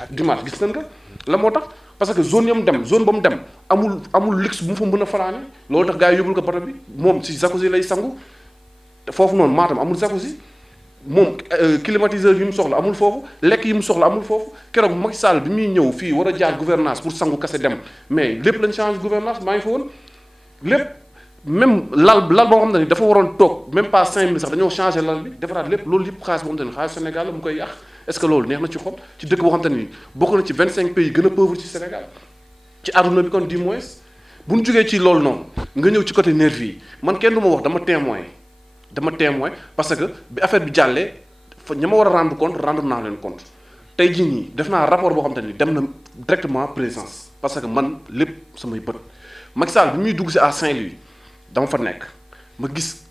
dimanche gis nañ ko la moo tax parce que zone ba mu dem amul luxe bu mu fa mën a fanaane loolu tax gars yi yóbbul ko bato bi moom si jacuzzi lay sangu foofu noonu Matam amul jacuzzi moom climatiseur yi mu soxla amul foofu lekk yi mu soxla amul foofu keroog Macky Sall bi muy ñëw fii war a jaar gouvernance pour sangu kase dem mais lépp lañ change gouvernance maa ngi fa woon lépp même lal boo xam ne dafa waroon toog même pas 5 minutes sax dañoo changé lal bi defaraat lépp loolu yëpp xaalis boo xam ne xaalis Sénégal la mu koy yàq est-ce que loolu neex na ci xol ci dëkk boo xam te ni bokk na ci 25 pays gën a pauvre ci Sénégal ci àdduna bi kon du moins bu ñu jógee ci loolu noonu nga ñëw ci côté nervi yi man kenn du ma wax dama témoin parce que bi affaire bi jàllee fa ña ma war a rendre compte rendre naa leen compte tey jii nii def naa rapport boo xam te ni dem na directement présence parce que man lépp samay bët Macky Sall bi muy dugg si à Saint-Louis dama fa nekk ma gis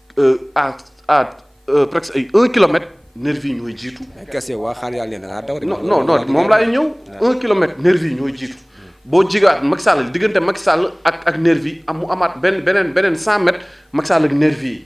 presque ay 1 kilomètre nervi yi ñooy jiitu. kese waa xaar yàlla ne da ngaa daw de. non moom laay ñëw 1 kilomètre nervi yi ñooy jiitu boo jigaat Macky Sall diggante Macky Sall ak nervi yi mu amaat beneen 100 mètres Macky Sall ak nervi yi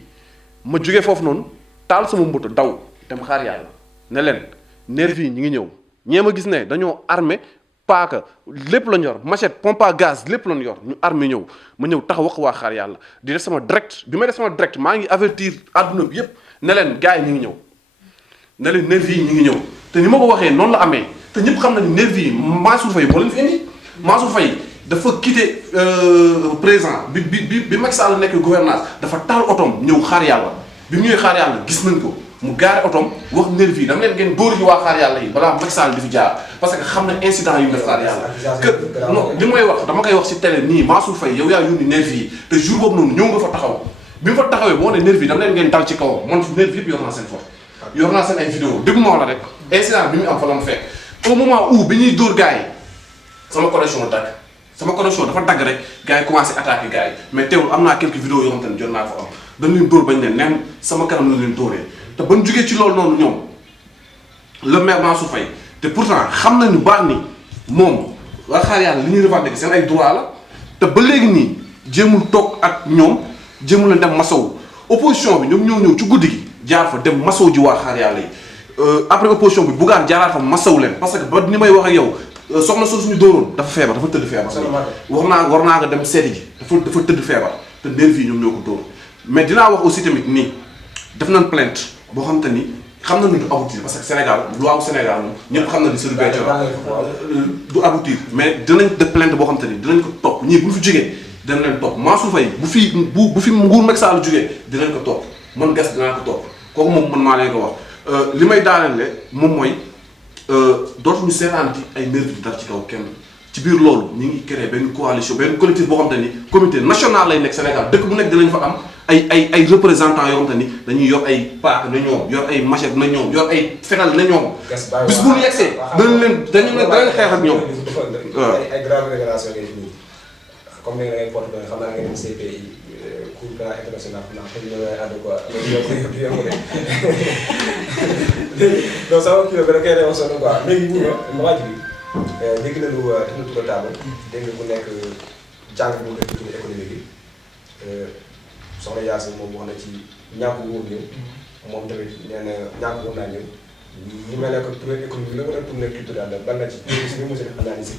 ma jógee foofu noonu taal sama moto daw dem xaar yàlla ne leen nervi yi ñi ngi ñëw ñee ma gis ne dañoo armé paaka lépp lañ yor machette pompe à gaz lépp lañ yor ñu armé ñëw ma ñëw taxaw wax waa xaar yàlla di def sama direct bi may def sama direct maa ngi avertir àdduna bi yépp ne leen gars yi ñu ngi ñëw ne leen nervi yi ñu ngi ñëw te ni ma ko waxee noonu la amee te ñëpp xam nañu nervi yi Mansour Faye moo leen fi indi Mansour Faye dafa quitté président bi Macky Sall nekk gouvernance dafa taal otoom ñëw xaar yàlla bi mu ñëwee xaar yàlla gis nañ ko mu gaare otoom wax nervi yi dama leen ngeen dóor ji waa xaar yàlla yi balaa Macky Sall di fi jaar parce que xam na incident yu mu def xaar yàlla que non li may wax dama koy wax ci télé nii Mansour Faye yow yaa yónni nervi yi te jour boobu noonu ñëw nga fa taxaw bi mu fa taxawee boo ne nervi yi dama leen ngeen dal ci kawam man nervi yëpp yor naa seen photo yor naa seen ay vidéo dégg moo la rek incident bi mu am fa la mu fekk au moment où bi ñuy dóor gars yi sama connexion dagg sama connexion dafa dagg rek gars yi commencé attaquer gars yi mais teewul am naa quelques vidéos yoo xam te ne jot naa fa am dañ leen dóor bañ ne nen sama kanam la leen dóoree te ban jógee ci loolu noonu ñoom le maire Mansour Faye te pourtant xam nañu baax ni moom waa xaar yàlla li ñuy revendiquer seen ay droit la te ba léegi nii jéemul toog ak ñoom jéemul leen dem masawu opposition bi ñoom ñoo ñëw ci guddi gi jaar fa dem masawu ji waa xaar yàlla yi après opposition bi Bougane jaaraat fa masawu leen parce que ba ni may wax ak yow soxna soo suñu dóoroon dafa feebar dafa tëdd feebar war naa nga dem seeti ji dafa tëdd feebar te nervi yi ñoom ñoo ko dóor mais dinaa wax aussi tamit nii def nañ plainte boo xam te ni xam nañu du aboutir parce que Sénégal loi Sénégal moom ñëpp xam na ni Serigne Béthio du aboutir mais dinañ def plainte boo xam te ni dinañ ko topp ñii bu ñu fi jógee dinañ leen topp Mansour Faye bu fi nguur Macky Sall jógee dinañ ko topp man gas dinaa ko topp kooku moom man maa leen ko wax li may daaneel moom mooy dootuñu seetaanati ay nervi di dal ci kaw kenn ci biir loolu ñu ngi créé benn coalition benn collectif boo xam te ni comité national lay nekk Sénégal dëkk bu nekk dinañ fa am ay représentants yoo xam te ni dañuy yor ay paak na ñoom yor ay machette na ñoom yor ay fetal na ñoom bis bu ñu yegsee dañu xeex ak ñoom ay grave révélation ngay fi nii comme ni nga ngay porte xam naa nga dem CPI cour pénal international xam naa xëy na ànd quoi donc sama kii la ba kay wax sonn quoi léegi ñu ma wàcc bi dégg nañu def na tudd table dégg nga ku nekk jàng bu mu def ci économique bi soxna Yacine moom wax na ci ñàkk wóor ñëw moom tamit nee na ñàkk wóor naa ñëw ñu mel ne que tournée économique la wala tournée culturelle la ban la ci si bi monsieur analyse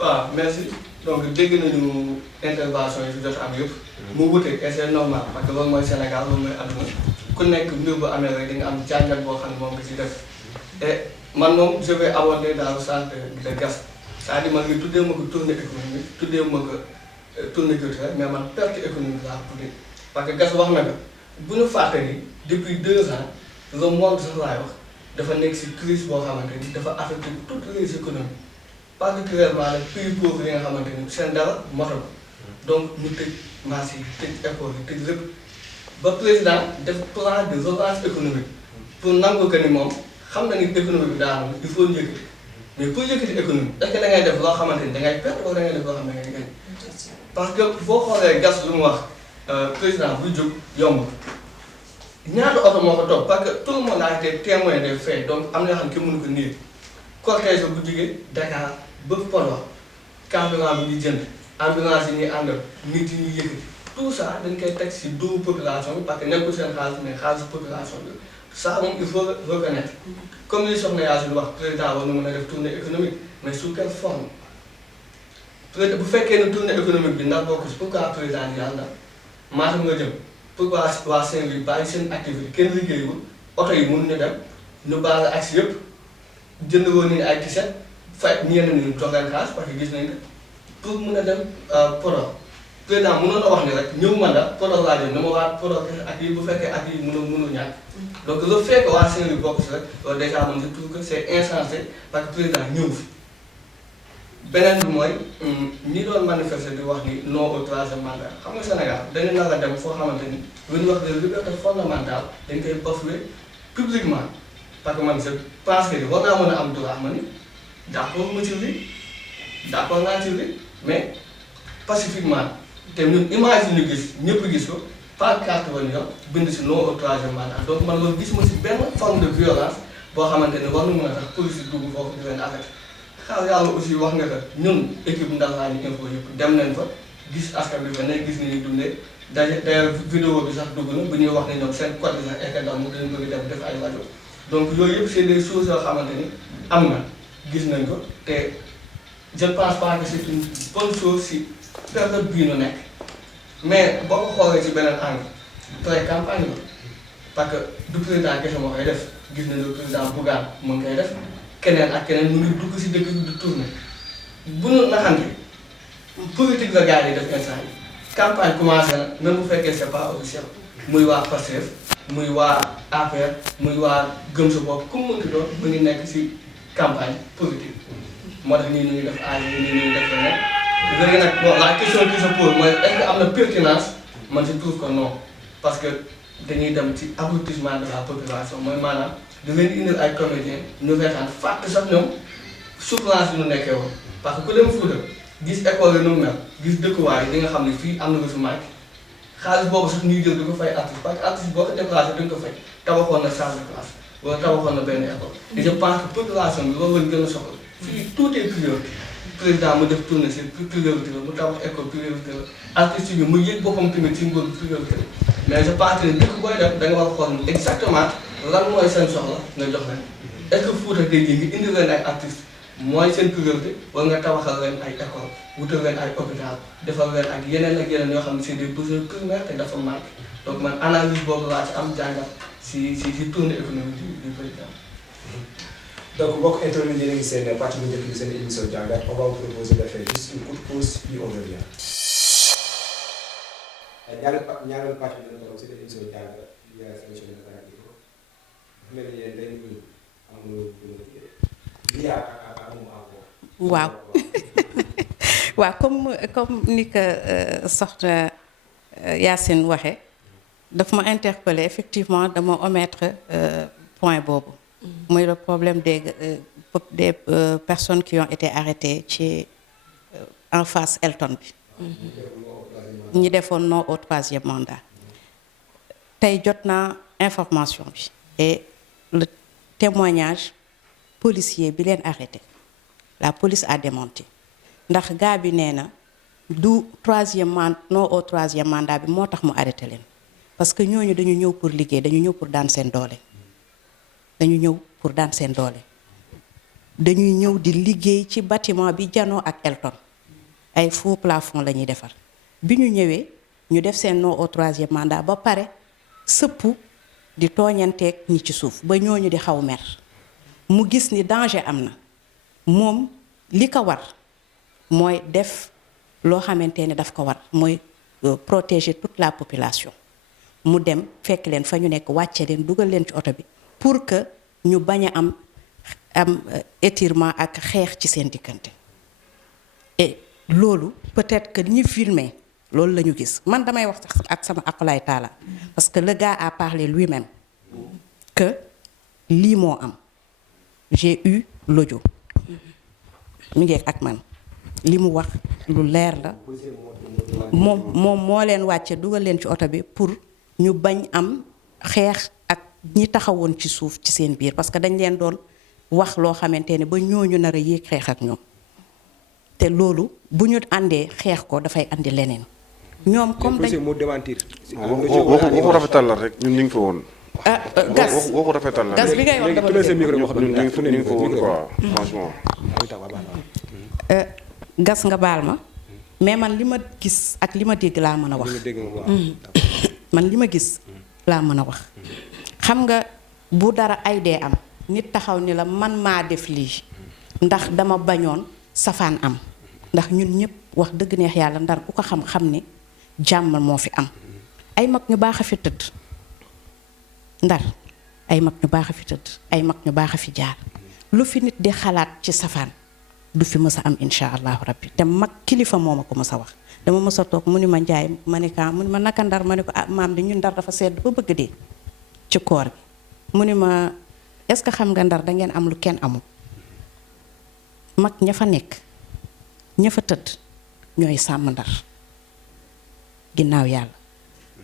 waaw merci donc dégg nañu intervention yi fi jot am yëpp mu wute et c'est normal parce que loolu mooy Sénégal loolu mooy àdduna ku nekk mbir bu amee rek di nga am jàngat boo xam ne moom nga ci def et man moom je vais aborder dans le sens de gas c'est-à-dire man ngi tuddee ma ko tournée économique tuddee ma ko tournée culturelle mais man perte économique laa tuddee parce que gas wax na nga bu ñu fàtte ni depuis 2 ans le monde sax laay wax dafa nekk si crise boo xamante ni dafa affecté toutes les économies particulièrement les pays pauvres yi nga xamante ni seen dara moto donc ñu tëj marché yi tëj école yi tëj lépp ba président def plan de relance économique pour nangu que ni moom xam na ni économie bi daanu il faut njëkkati mais pour njëkkati économie est-ce que da ngay def loo xamante ni da ngay perte wala da ngay def loo xam ne da ngay gañ parce que boo xoolee gas lu mu wax président buy jóg yomb ñaata oto moo ko topp parce que tout le monde a été témoin des faits donc am na yoo xam ne kenn mënu ko niir cortège bu jugee Dakar ba Podor carburant bi ñuy jënd ambulance yi ñuy àndal nit yi ñuy yëkkati tout ça dañ koy teg si doomu population bi parce que nekkul seen xaalis mais xaalisu population bi ça moom il faut reconnaître comme li soxna Yacine wax président war na mën a def tournée économique mais sous quelle forme peut-être bu fekkee ne tournée économique bi ndax bokk si pourquoi président yi àndal Matam nga jëm pourquoi waa Saint-Louis bàyyi seen activité kenn liggéeyul oto yi mënuñu dem ñu baal a agsi yëpp jënd woon nañu ay tiset fay ñenn ñi jox leen xaalis parce que gis nañ ne pour mun a dem Podor président mënoon a wax ni rek ñëw mandat Podor laa jëm dama waa Podor ak yi bu fekkee ak yi mënul ñàkk donc le fait que waa Saint-Louis bokk si rek loolu déjà man je trouve que c'est insensé parce que président ñëw fi beneen bi mooy ñi doon manifester di wax ni non au troisième mandat xam nga Sénégal dañu nar a dem foo xamante ni lu ñu wax de liberté fondamentale dañ koy bafouer publiquement parce que man je pense que war naa mën a am droit ma ni d'accord ma ci lii d'accord naa ci lii mais pacifiquement te ñun image yi ñu gis ñëpp gis ko pas carte ba ñu yor bind si non au troisième mandat donc man loolu gis ma si benn forme de violence boo xamante ni war na mën a tax police dugg foofu di leen arrêté xaw yàlla aussi wax nga que ñun équipe Ndar ñu info yëpp dem nañ fa gis askan bi fa ne gis nañu dundee d'ailleurs vidéo bi sax dugg na bu ñuy wax ne ñoom seen code sax ekadam mu dañu bëgg dem def ay rajo donc yooyu yëpp c'est des choses yoo xamante ni am na gis nañ ko te je pense pas que c'est une bonne chose si période bii nu nekk mais boo ko xoolee ci beneen angle pré-campagne la parce que du président kese moo koy def gis nañ le président Bougane mu ngi koy def keneen ak keneen mu ngi dugg si dëkk bi di tourner bu nu naxante politique la gars yi def instant yi campagne commencé na même bu fekkee c'est pas officiel muy waa Pastef muy waa APR muy waa Gëm sa bopp comme mënti doon mu ngi nekk si campagne politique moo tax nii ñuy def aay nii ñuy def leneen léegi nag bon la question qui se pose mooy est-ce que am na pertinence man je trouve que non parce que dañuy dem ci abrutissement de la population mooy maanaam da leen indil ay comédiens ñu reetaan fàtte sax ñoom souffrance bi ñu nekkee woon parce que ku dem Fuuta gis école yi nu mu mel gis dëkkuwaay yi di nga xam ne fii am na lu fi manqué xaalis boobu sax ñuy jël di ko fay artiste parce que artiste boo ko déplacé dañ ko fay tabaxoon na salle de classe wala tabaxoon na benn école et je pense que population bi loolu lañ gën a soxla fii tout est priorité président mu def tournée si priorité la mu tabax école priorité la artiste bi mu yëg boppam tamit ci nguur priorité la mais je pense que dëkk booy def da nga war a xool exactement lan mooy seen soxla nga jox leen est-ce que Fuuta tey jii nga indi leen ay artistes mooy seen priorité wala nga tabaxal leen ay école wutal leen ay hôpital defal leen ak yeneen yoo xam ne c'est des besoins primaires te dafa manqué donc man analyse boobu laa ci am jàngat si tournée économique du président. donc mbokk internet yéen a ngi seen partie bu njëkk bi seen émission jàngat on va vous proposer de faire juste une courte pause puis on revient. ñaareelu partie bi dina toog seen émission jàngat yu yàlla seen émission de Dakar Info mel ni yéen dañu amul waaw waaw comme ni ko soxna Yacine waxe daf ma interpellé effectivement dama omettre point boobu muy le problème des personnes qui ont été arrêtées ci en face Elton bi ñi defoon non au 3e mandat tey jot naa information bi et le témoignage policier bi leen arrêté la police a démenti ndax gaa bi nee na du non au 3e mandat bi moo tax mu arrêté leen parce que ñooñu dañu ñëw pour liggéey dañu ñëw pour daan seen doole dañuy ñëw di liggéey ci bâtiment bi janoo ak Elton ay faux plafond la ñuy defar bi ñu ñëwee ñu def seen non au 3e mandat ba pare sëpp di tooñanteeg ñi ci suuf ba ñooñu di xaw mer mu gis ni danger am na moom li ko war mooy def loo xamante ne daf ko war mooy protéger toute la population mu dem fekk leen fa ñu nekk wàcce leen dugal leen ci oto bi pour que ñu bañ a am étirement ak xeex ci seen diggante et loolu peut-être que ñi filmé loolu la ñu gis man damay wax sax ak sama akulaay taala parce que le gars a parlé lui-même que lii moo am j'ai eu l'audio mi ngi ak man li mu wax lu leer la moom moo leen wàcce dugal leen ci oto bi pour ñu bañ am xeex ak ñi taxawoon ci suuf ci seen biir parce que dañ leen doon wax loo xamante ne ba ñooñu nar a yéeg xeex ak ñoom te loolu bu ñu àndee xeex ko dafay andi leneen ñoom comme dañ moo démentir waxu rafetal la rek ñun ñu ngi fa woon. gas waxu rafetal la gas bi ngay wax dafa ñun ñu ngi fa woon quoi franchement. gas nga baal ma mais man li ma gis ak li ma dégg laa mën a wax man li ma gis laa mën a wax xam nga bu dara ay dee am nit taxaw ni la man maa def lii ndax dama bañoon safaan am ndax ñun ñëpp wax dëgg neex yàlla ndar ku ko xam ni jàmm moo fi am ay mag ñu baax a fi tëdd ndar ay mag ñu baax a fi tëdd ay mag ñu baax a fi jaar lu fi nit di xalaat ci safaan du fi mës a am insha allahu rabbi te mag kilifa moo ma ko mës a wax dama mës a toog mu ni ma njaay ma ne ka mu ni ma naka ndar ma ne ko ah maam di ñun ndar dafa sedd ba bëgg dee ci koor gi mu ni ma est-ce que xam nga ndar da ngeen am lu kenn amul mag ña fa nekk ña fa tëdd ñooy sàmm ndar ginnaaw yàlla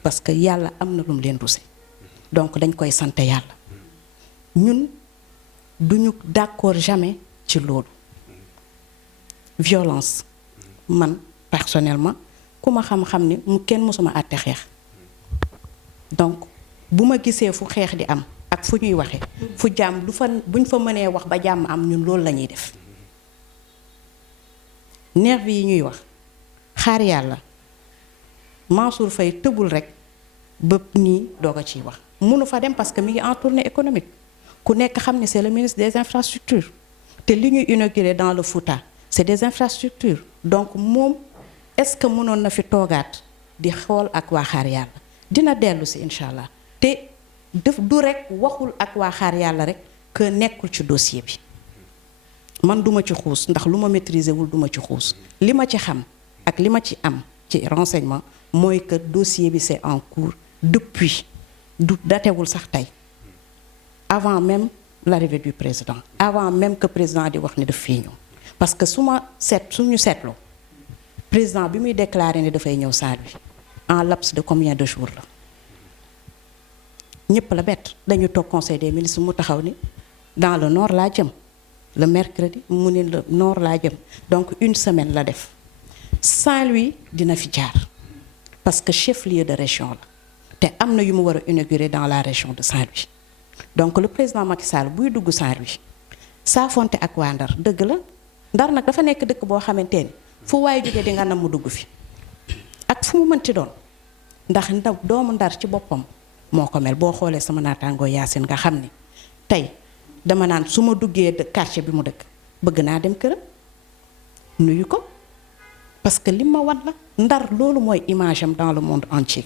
parce que yàlla am na lu mu leen ruse donc dañ koy sant yàlla ñun duñu d'accord jamais ci loolu violence man personnellement ku ma xam-xam ni mu kenn mësuma àtte xeex donc bu ma gisee fu xeex di am ak ak fu ñuy waxe fu jàmm lu fa buñ fa mënee wax ba jàmm am ñun loolu la ñuy def nervi yi ñuy wax xaar yàlla Mansour Faye tëbul rek ba nii doog a ciy wax mënu fa dem parce que mi ngi en tournée économique ku nekk xam ne c'est le ministre des infrastructures te li ñuy inauguré dans le Fouta c'est des infrastructures donc moom est-ce que mënoon na fi toogaat di xool ak waa xaar yàlla dina dellu si incha allah te def du rek waxul ak waa xaar yàlla rek que nekkul ci dossier bi man duma ci xuus ndax lu ma maîtriser wul duma ci xuus li ma ci xam ak li ma ci am ci renseignement mooy que dossier bi c'est en cours depuis du datewul sax tey avant même l'arrivée du président avant même que président di wax ni daf fii ñëw parce que suñu seetloo président bi muy déclaré ni dafay ñëw Saint-Louis en laps de combien de jours la ñëpp la bett dañu toog conseil des ministres mu taxaw ni dans le nord laa jëm le mercredi mu ne le nord laa jëm donc une semaine la def Saint-Louis dina fi jaar parce que chef-lieu de région la te am na yu mu war a inaugurer dans la région de Saint-Louis donc le président Macky Sall buy dugg Saint-Louis saafonte ak waa Ndar dëgg la Ndar nag dafa nekk dëkk boo xamante ni fu waaye jógee di nga nam mu dugg fi ak fu mu mënti doon ndax ndaw doomu Ndar ci boppam moo ko mel boo xoolee sama naataangoo Yacine nga xam ni tey dama naan su ma duggee quartier bi mu dëkk bëgg naa dem këram nuyu ko parce que li ma wan la Ndar loolu mooy image am dans le monde entier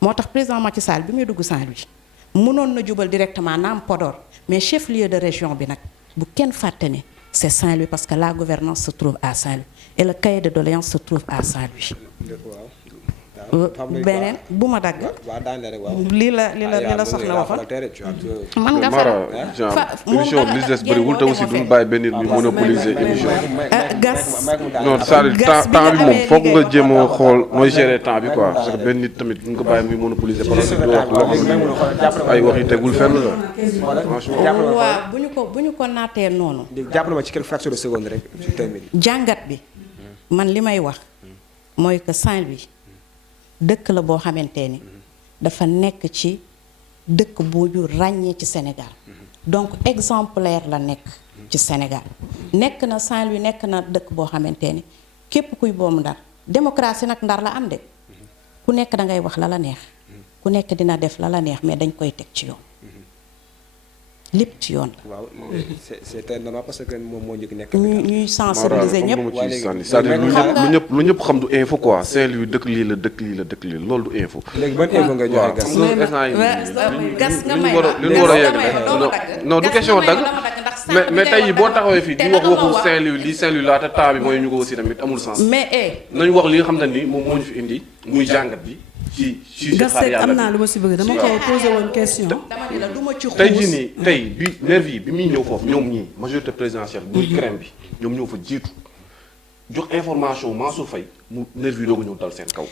moo tax président Macky Sall bi muy dugg Saint-Louis mënoon na jubal directement naam Podor mais chef-lieu de région bi nag bu kenn fàtte ne c'est Saint-Louis parce que la gouvernance se trouve à Saint-Louis et le cahier de doléances se trouve à Saint-Louis. beneen bu ma dagg. lii la soxna waxoon. man nga fa émission bi li des bëriwul te aussi duñ bàyyi benn nit ñu monopoliser émission gas non c'est-à-dire temps bi moom foog nga jéem a xool nooy gérer temps bi quoi parce que benn nit tamit duñ ko bàyyi muy monopoliser parce que doo wax loo xam ne ay wax yi tegul fenn la franchement. waaw bu ñu ko naatee noonu. jàpp na ma ci quelques fractions de seconde rek ci termine. jàngat bi man li may wax mooy que Saint-Louis dëkk la boo xamante ni dafa nekk ci dëkk bu ñu ràññee ci Sénégal donc exemplaire la nekk ci Sénégal nekk na Saint-Louis nekk na dëkk boo xamante ni képp kuy boobu Ndar démocratie nag Ndar la am de ku nekk da ngay wax la la neex ku nekk dina def la la neex mais dañ koy teg ci yoon lépp ci yoon la. waaw c'est normal parce que moom moo njëkk nekk. ñuy sensibiliser ñëpp. c'est-à-dire lu ñëpp xam du info quoi Saint-Louis dëkk lii la dëkk lii la dëkk lii loolu du info. léegi ban info ngay joxe gas nga may war a yegg non du question dagg mais tey yi boo taxawee fii di wax waxu Saint-Louis lii Saint-Louis laa te temps bi mooy ñu ko aussi tamit amul sens. mais nañu wax li nga xam ne ni moom moo ñu fi indi muy jàngat bi. ci gas am naa lu ma si bëgg dama ko posé woon question. dama ni la du ma ci xuus tey jii nii tey bi nervi yi bi muy ñëw foofu ñoom ñii majorité présidentielle muy crème bi ñoom ñoo fa jiitu jox information Mansour Faye mu nervi yi dooga ñëw dal seen kaw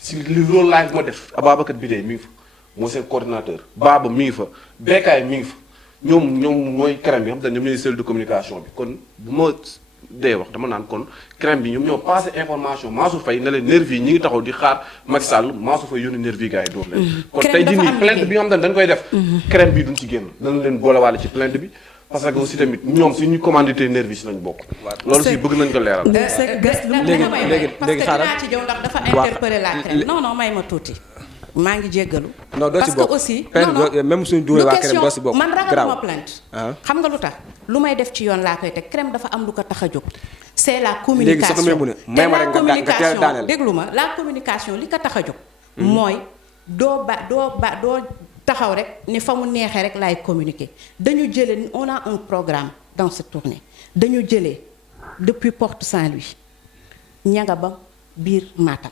si li loolu live ma def Ababacar Bidé mi ngi fa mooy seen coordinateur Baba mi ngi fa Bekkaay mi ngi fa ñoom mooy crème bi xam te ñoom ñooy cellule de communication bi kon bu ma dee wax dama naan kon crème bi ñoom ñoo passé information Mansour Faye ne leen nervi yi ñi ngi taxaw di xaar Macky Sall Mansour Faye yónni nervi yi gars yi dóor leen kon tey jii nii plainte bi nga xam ne dañ koy def crème bi duñ ci génn dañ leen boolewaale ci plainte bi parce que aussi tamit ñoom si ñu commandité nervi si lañ bokk loolu si bëgg nañ ko leeral léegi xaaral ci jow ndax dafa interpeller la crème non may ma tuuti maa ngi jéggalu non doo si bokk parce que aussi même suñu duwee waa crème doo si bokk man ragaluma plainte xam nga lu tax lu may def ci yoon laa koy teg crème dafa am lu ko tax a jóg c'est la communication may ma rek nga teel daaneel déglu ma la communication li ko tax a jóg mooy doo taxaw rek ni fa mu neexee rek laay communiquer dañu jëlee on a un programme dans cette tournée dañu jëlee depuis Porte Saint-Louis ñanga ba biir Matam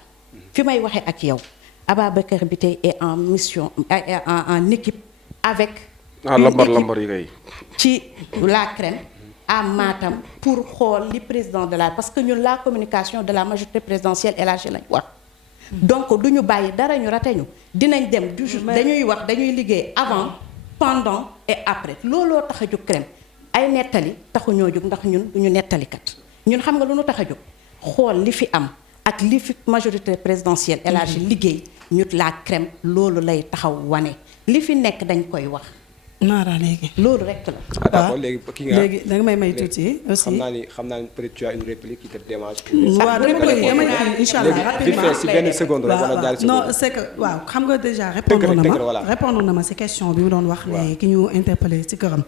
fi may waxee ak yow Ababacar bi tey est en mission en équipe avec lambar yi kay ci la crème à Matam pour xool li président de la parce que ñun la communication de la majorité présidentielle élargie lañ wax donc du ñu bàyyi dara ñu rate ñu dinañ dem du jour dañuy wax dañuy liggéey avant pendant et après looloo tax a jóg crème ay nettali taxu ñoo jóg ndax ñun du ñu nettalikat ñun xam nga lu ñu tax a jóg xool li fi am ak li fi majorité présidentielle élargie liggéey ñu la crème loolu lay taxaw wane li fi nekk dañ koy wax Mara léegi. loolu rek la. ah d'accord léegi ki nga léegi da nga may tuuti aussi. xam naa ni peut-être tu as une réplique qui te démange. waaw damay incha allah rapidement vite fait si benn seconde rek wala ñaari seconde. non c'est que waaw xam nga déjà répondre na ma si question bi mu doon wax ne ki ñu interpellé ci këram.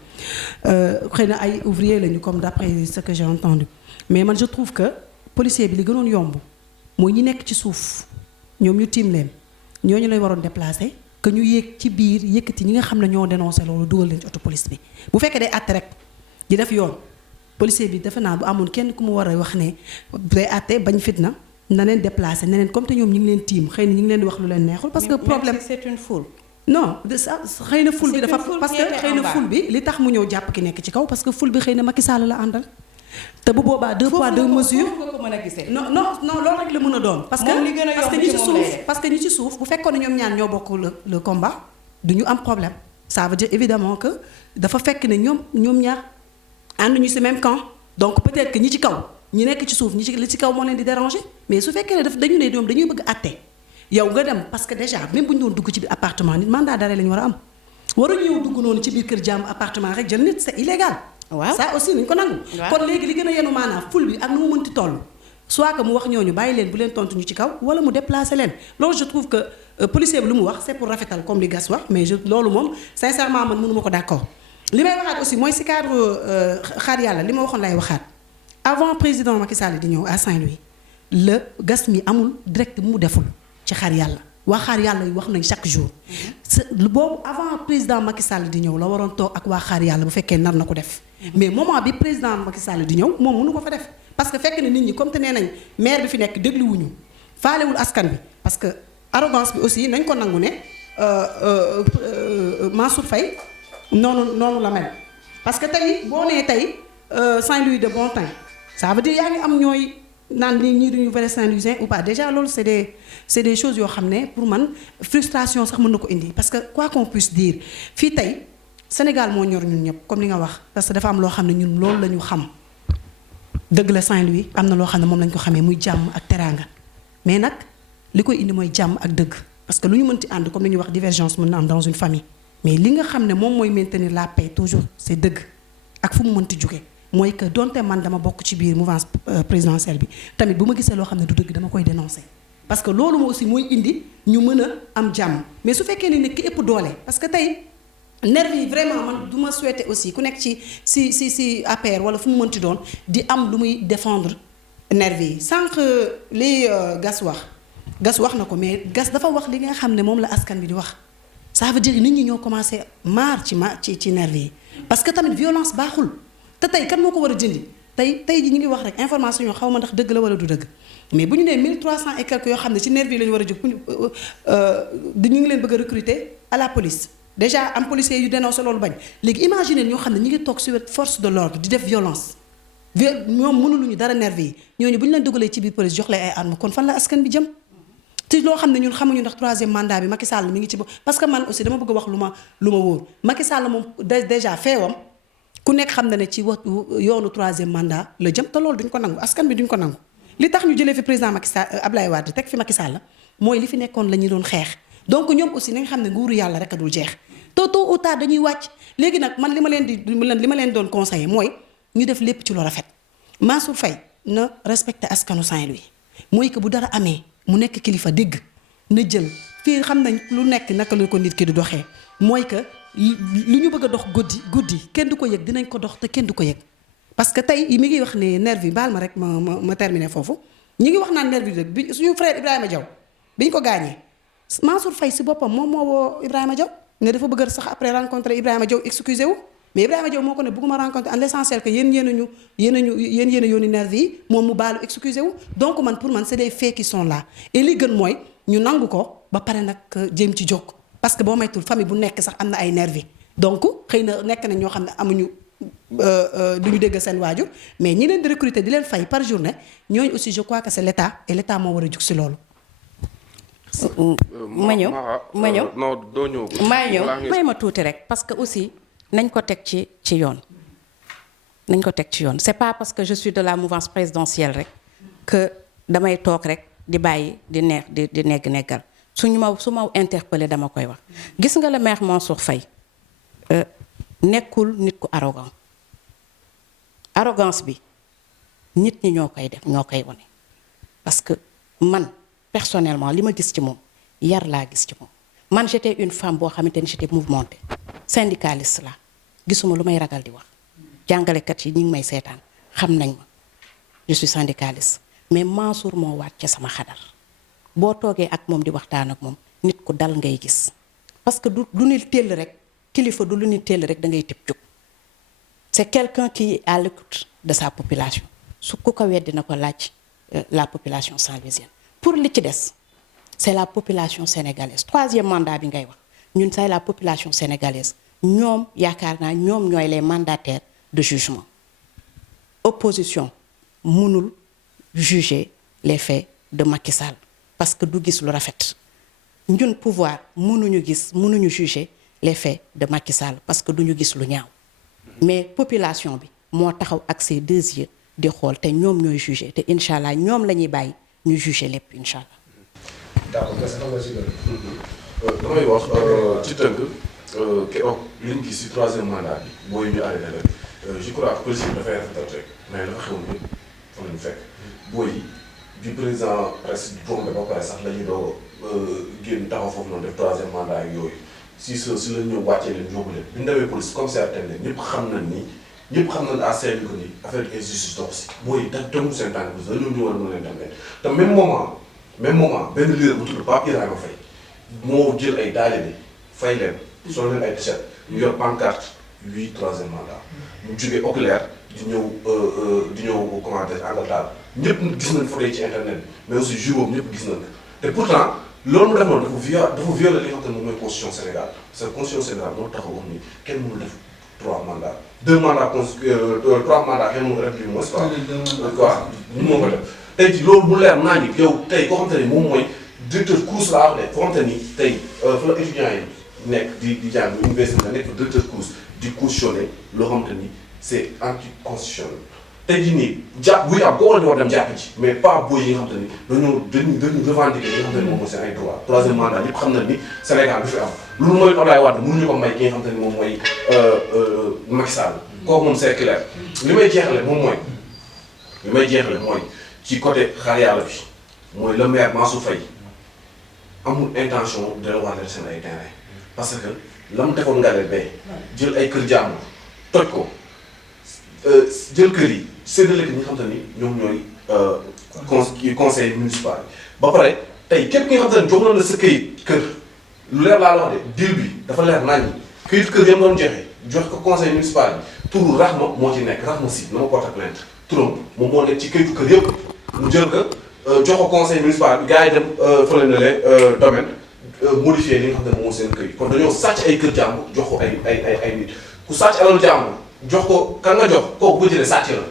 xëy na ay ouvrier lañu comme d'après ce que j'ai entendu mais man je trouve que policier bi li gënoon yomb mooy ñi nekk ci suuf ñoom ñu tiim leen ñooñu lay waroon déplacer. que ñu yéeg ci biir yëkkati ñi nga xam ne ñoo dénoncé loolu dugal leen ci auto police bi bu fekkee day àtte rek di def yoon policier bi defe naa bu amoon kenn ku mu war a wax ne day àtte bañ fitna na leen déplacé ne leen comme te ñoom ñu ngi leen tiim xëy na ñu ngi leen di wax lu leen neexul. parce que problème c'est une foule. non de ça xëy na foule bi dafa parce que xëy na foule bi li tax mu ñëw jàpp ki nekk ci kaw parce que foule bi xëy na Macky Sall la àndal. te bu boobaa deux poids deux mesures non loolu rek la mën a doon. parce que ñi ci suuf bu fekkoon ne ñoom ñaar ñoo bokk le combat du ñu am problème ça veut dire évidemment que dafa fekk ne ñoom ñaar ànduñu ci même camp donc peut-être que ñi ci kaw ñi nekk ci suuf li ci kaw moo leen di déranger mais su fekkee ne dañu ne ñoom dañuy bëgg àtte yow nga dem parce que déjà même bu ñu doon dugg ci biir appartement nit mandat d'arrêt la ñu war a am waruñu ñëw dugg noonu ci biir kër jàmm appartement rek jël nit c'est illégal. waaw ça aussi nañu ko nangu. kon léegi li gën a yenu maanaam ful bi ak nu mu mënti toll soit que mu wax ñooñu bàyyi leen bu leen tontu ñu ci kaw wala mu déplacer leen loolu je trouve que policier bi lu mu wax c'est pour rafetal comme li gas wax mais loolu moom sincèrement man mënu ma ko d'accord. li may waxaat aussi mooy si cadre xaar yàlla li ma waxoon lay waxaat avant président Macky Sall di ñëw à Saint-Louis la gas mi amul direct mu deful ci xaar yàlla. waa xaar yàlla yi wax nañ chaque jour boobu avant président Macky Sall di ñëw la waroon toog ak waa xaar yàlla bu fekkee nar na ko def mais moment bi président Macky Sall di ñëw moom mënu ko fa def parce que fekk na nit ñi comme te nee nañ maire bi fi nekk dégluwuñu faalewul askan bi parce que arrogance bi aussi nañ ko nangu ne Mansour Faye noonu la mel parce que tey boo nee tey Saint-Louis de bon temps ça veut dire yaa ngi am ñooy naan ñii duñu vrai Saint-Louisien ou pas déjà loolu c'est des choses yoo xam ne pour man frustration sax mën na ko indi parce que quoi qu'on puisse dire fii tey Sénégal moo ñor ñun ñëpp comme li nga wax parce que dafa am loo xam ne ñun loolu la ñu xam dëgg la Saint-Louis am na loo xam ne moom lañ ko xamee muy jàmm ak teraanga mais nag li koy indi mooy jàmm ak dëgg parce que lu ñu mënti ànd comme li ñuy wax divergence mën na am dans une famille mais li nga xam ne moom mooy maintenir la paix toujours c'est dëgg ak fu mu mënti jóge mooy que donte man dama bokk ci biir mouvance présidentielle bi tamit bu ma gisee loo xam ne du dëgg dama koy dénoncer parce que loolu moo aussi mooy indi ñu mën a am jàmm mais su fekkee ne nit ki ëpp doole parce que tey nervi yi vraiment man du ma souhaiter aussi ku nekk ci APR wala fu mu mënti doon di am lu muy défendre nervi yi sànq li gas wax na ko mais gas dafa wax li nga xam ne moom la askan bi di wax ça veut dire nit ñi ñoo commencé maar ci nervi yi parce que tamit violence baaxul te tey kan moo ko war a jëndi tey ji ñu ngi wax rek information yoo xaw ma ndax dëgg la wala du dëgg mais bu ñu nee 1300 et quelques yoo xam ne ci nervi yi la ñu war a jóg ñu ngi leen bëgg a recruter à la police déjà am policiers yu dénoncé loolu bañ léegi imaginer ñoo xam ne ñu ngi toog ci wet force de l'ordre di def violence ñoom mënuluñu dara nervi yi ñooñu bu ñu leen dugalee ci biir police jox leen ay armes kon fan la askan bi jëm te loo xam ne ñun xamuñu ndax troisième mandat bi Macky Sall mi ngi ci parce que man aussi dama bëgg a wax lu ma wóor Macky Sall moom déjà feewam ku nekk xam na ne ci yoonu troisième mandat la jëm te loolu duñ ko nangu askan bi duñ ko nangu li tax ñu jëlee fi président Macky Sall Ablaye Wade teg fi Macky Sall mooy li fi nekkoon la ñu doon xeex donc ñoom aussi nañ xam ne nguuru yàlla rek a dul jeex tôt ou tard dañuy wàcc léegi nag man li ma leen doon conseiller mooy ñu def lépp ci lu rafet Mansour Faye na respecté askanu Saint-Louis mooy que bu dara amee mu nekk kilifa dégg na jël fii xam nañ lu nekk naka la ko nit ki di doxee mooy que lu ñu bëgg a dox guddi kenn du ko yëg dinañ ko dox te kenn du ko yëg parce que tey mi ngi wax ne nervi baal ma rek ma terminer foofu ñi ngi wax naan nervi bi suñu frère Ibrahima Diaw bi ñu ko gaañee Mansour Faye si boppam moom moo woo Ibrahima Diaw ne dafa bëgg sax après rencontrer Ibrahima Diaw excusé wu mais Ibrahima Diaw moo ko ne bëgguma rencontrer en l'essentiel que yéen a yónni nervi yi moom mu baalu excusé wu donc man pour man c'est des faits qui sont là et li gën mooy ñu nangu ko ba pare nag jéem ci jóg parce que boo maytul famille bu nekk sax am na ay nervi donc xëy na nekk na ñoo xam ne amuñu du ñu dégg seen waajur mais ñi leen di recruter di leen fay par journée ñooñu aussi je crois que c'est l'État et l'État moo war a jug si loolu. ma ñëw non doo ñëw. may ma tuuti rek parce que aussi nañ ko teg ci yoon. nañ ko teg ci yoon c'est pas parce que je suis de la mouvance présidentielle rek que damay toog rek di bàyyi di neggal su ma interpellé dama koy wax. gis nga le maire Mansour Faye nekkul nit ku arrogant arrogance bi nit ñi ñoo koy def ñoo koy wone parce que man personnellement li ma gis ci moom yar laa gis ci moom man j'étais une femme boo xamante ni j'étais mouvementée syndicaliste la gisuma lu may ragal di wax jàngalekat yi ñi ngi may seetaan xam nañ ma je suis syndicaliste mais Mansour moo waat ca sama xadar boo toogee ak moom di waxtaan ak moom nit ku dal ngay gis parce que du nit teel rek kilifa du lu nit teel rek da ngay tëb jóg c'est quelqu'un qui est à l'écoute de sa population su ku ko weddi na ko laaj la population saint-louisienne pour li ci des c'est la population sénégalaise troisième mandat bi ngay wax ñun say la population sénégalaise ñoom yaakaar naa ñoom ñooy les mandataires de jugement opposition mënul juger les faits de Macky Sall parce que du gis lu rafet ñun pouvoir mënuñu juger les faits de Macky Sall parce que duñu gis lu ñaaw mais population bi moo taxaw ak ses deux yeux di xool te ñoom ñooy juger te incha allah ñoom la ñuy bàyyi ñu juger lépp incha allah. d'accord parce que am na si loolu. damay wax ci tënk keroog li ñu gis si troisième mandat bi booy ñu arrêté la je crois que président dafay rafetal rek mais dafa xewoon ñëpp fa lañu fekk booy yi bi président presque tombé ba pare sax la ñu doog génn taxaw foofu noonu def troisième mandat ak yooyu si la ñu wàccee leen yóbbu leen bi ñu demee police commissaire leen ñëpp xam nañ à Saint-Louis que ni affaire injustice dox si booy yi tegu seen tànk bi dañoo ñu war a mën leen dem leen te même moment benn leader bu tudd Pape Ibrahima Faye moo jël ay taalibe fay leen sol leen ay t-shirt ñu yor pancarte 8 troisième mandat mu jógee oculaire di ñëw commentaire Angleterre ñëpp gis nañ photo yi ci internet bi mais aussi jour boobu ñëpp gis nañ ko te pourtant loolu mu def noonu dafa violer li nga xam ne moom mooy constitution Sénégal parce que constitution Sénégal moo taxaw wax ni kenn mënul def 3 mandats 2 mandats 3 mandats kenn mënul ko def du moins quoi ñu moo ko def tey ci loolu mu leer naa ni yow tey koo xam te ne moom mooy directeur course laa wax de koo xam te ni tey fa la étudiants yi nekk di jàng université la nekk fa directeur course di cautionner loo xam te ni c'est anticonstitutionnel tey jii nii jàpp buy am koo xam ne war dem jàpp ci mais pas booy yi nga xam te ni dañu revendiquer li nga xam te ni moom mooy seen ay droit troisième mandat ñëpp xam na ni Sénégal du fi am loolu mooy Abdoulaye Wade mënuñu ko may ki nga xam te ni moom mooy Macky Sall kooku moom c'est clair li may jeexale mooy ci côté xaar yàlla bi mooy le maire Mansour Faye amul intention de rewaateel seen ay terrain parce que la mu defoon Ngalel Bay jël ay kër jàmbur toj ko jël kër yi séddale ko ñi nga xam te ni ñoom ñooy conseil municipal ba pare tey képp ki nga xam te ni jox na la sa këyit kër lu leer laa la wax de deal bi dafa leer nañ ñi këyit kër yam doon jox ko conseil municipal bi turu Rahma moo ci nekk Rahma si na ma porte plainte turam moom moo nekk ci këyitu kër yëpp mu jël ko jox ko conseil municipal bi gars yi dem fële na le domaine modifié li nga xam ne moom seen kër yi kon dañoo sàcc ay kër jàmbur jox ko ay nit ku sàcc alal jàmbur jox ko kan nga jox kooku bu jëlee sàcc la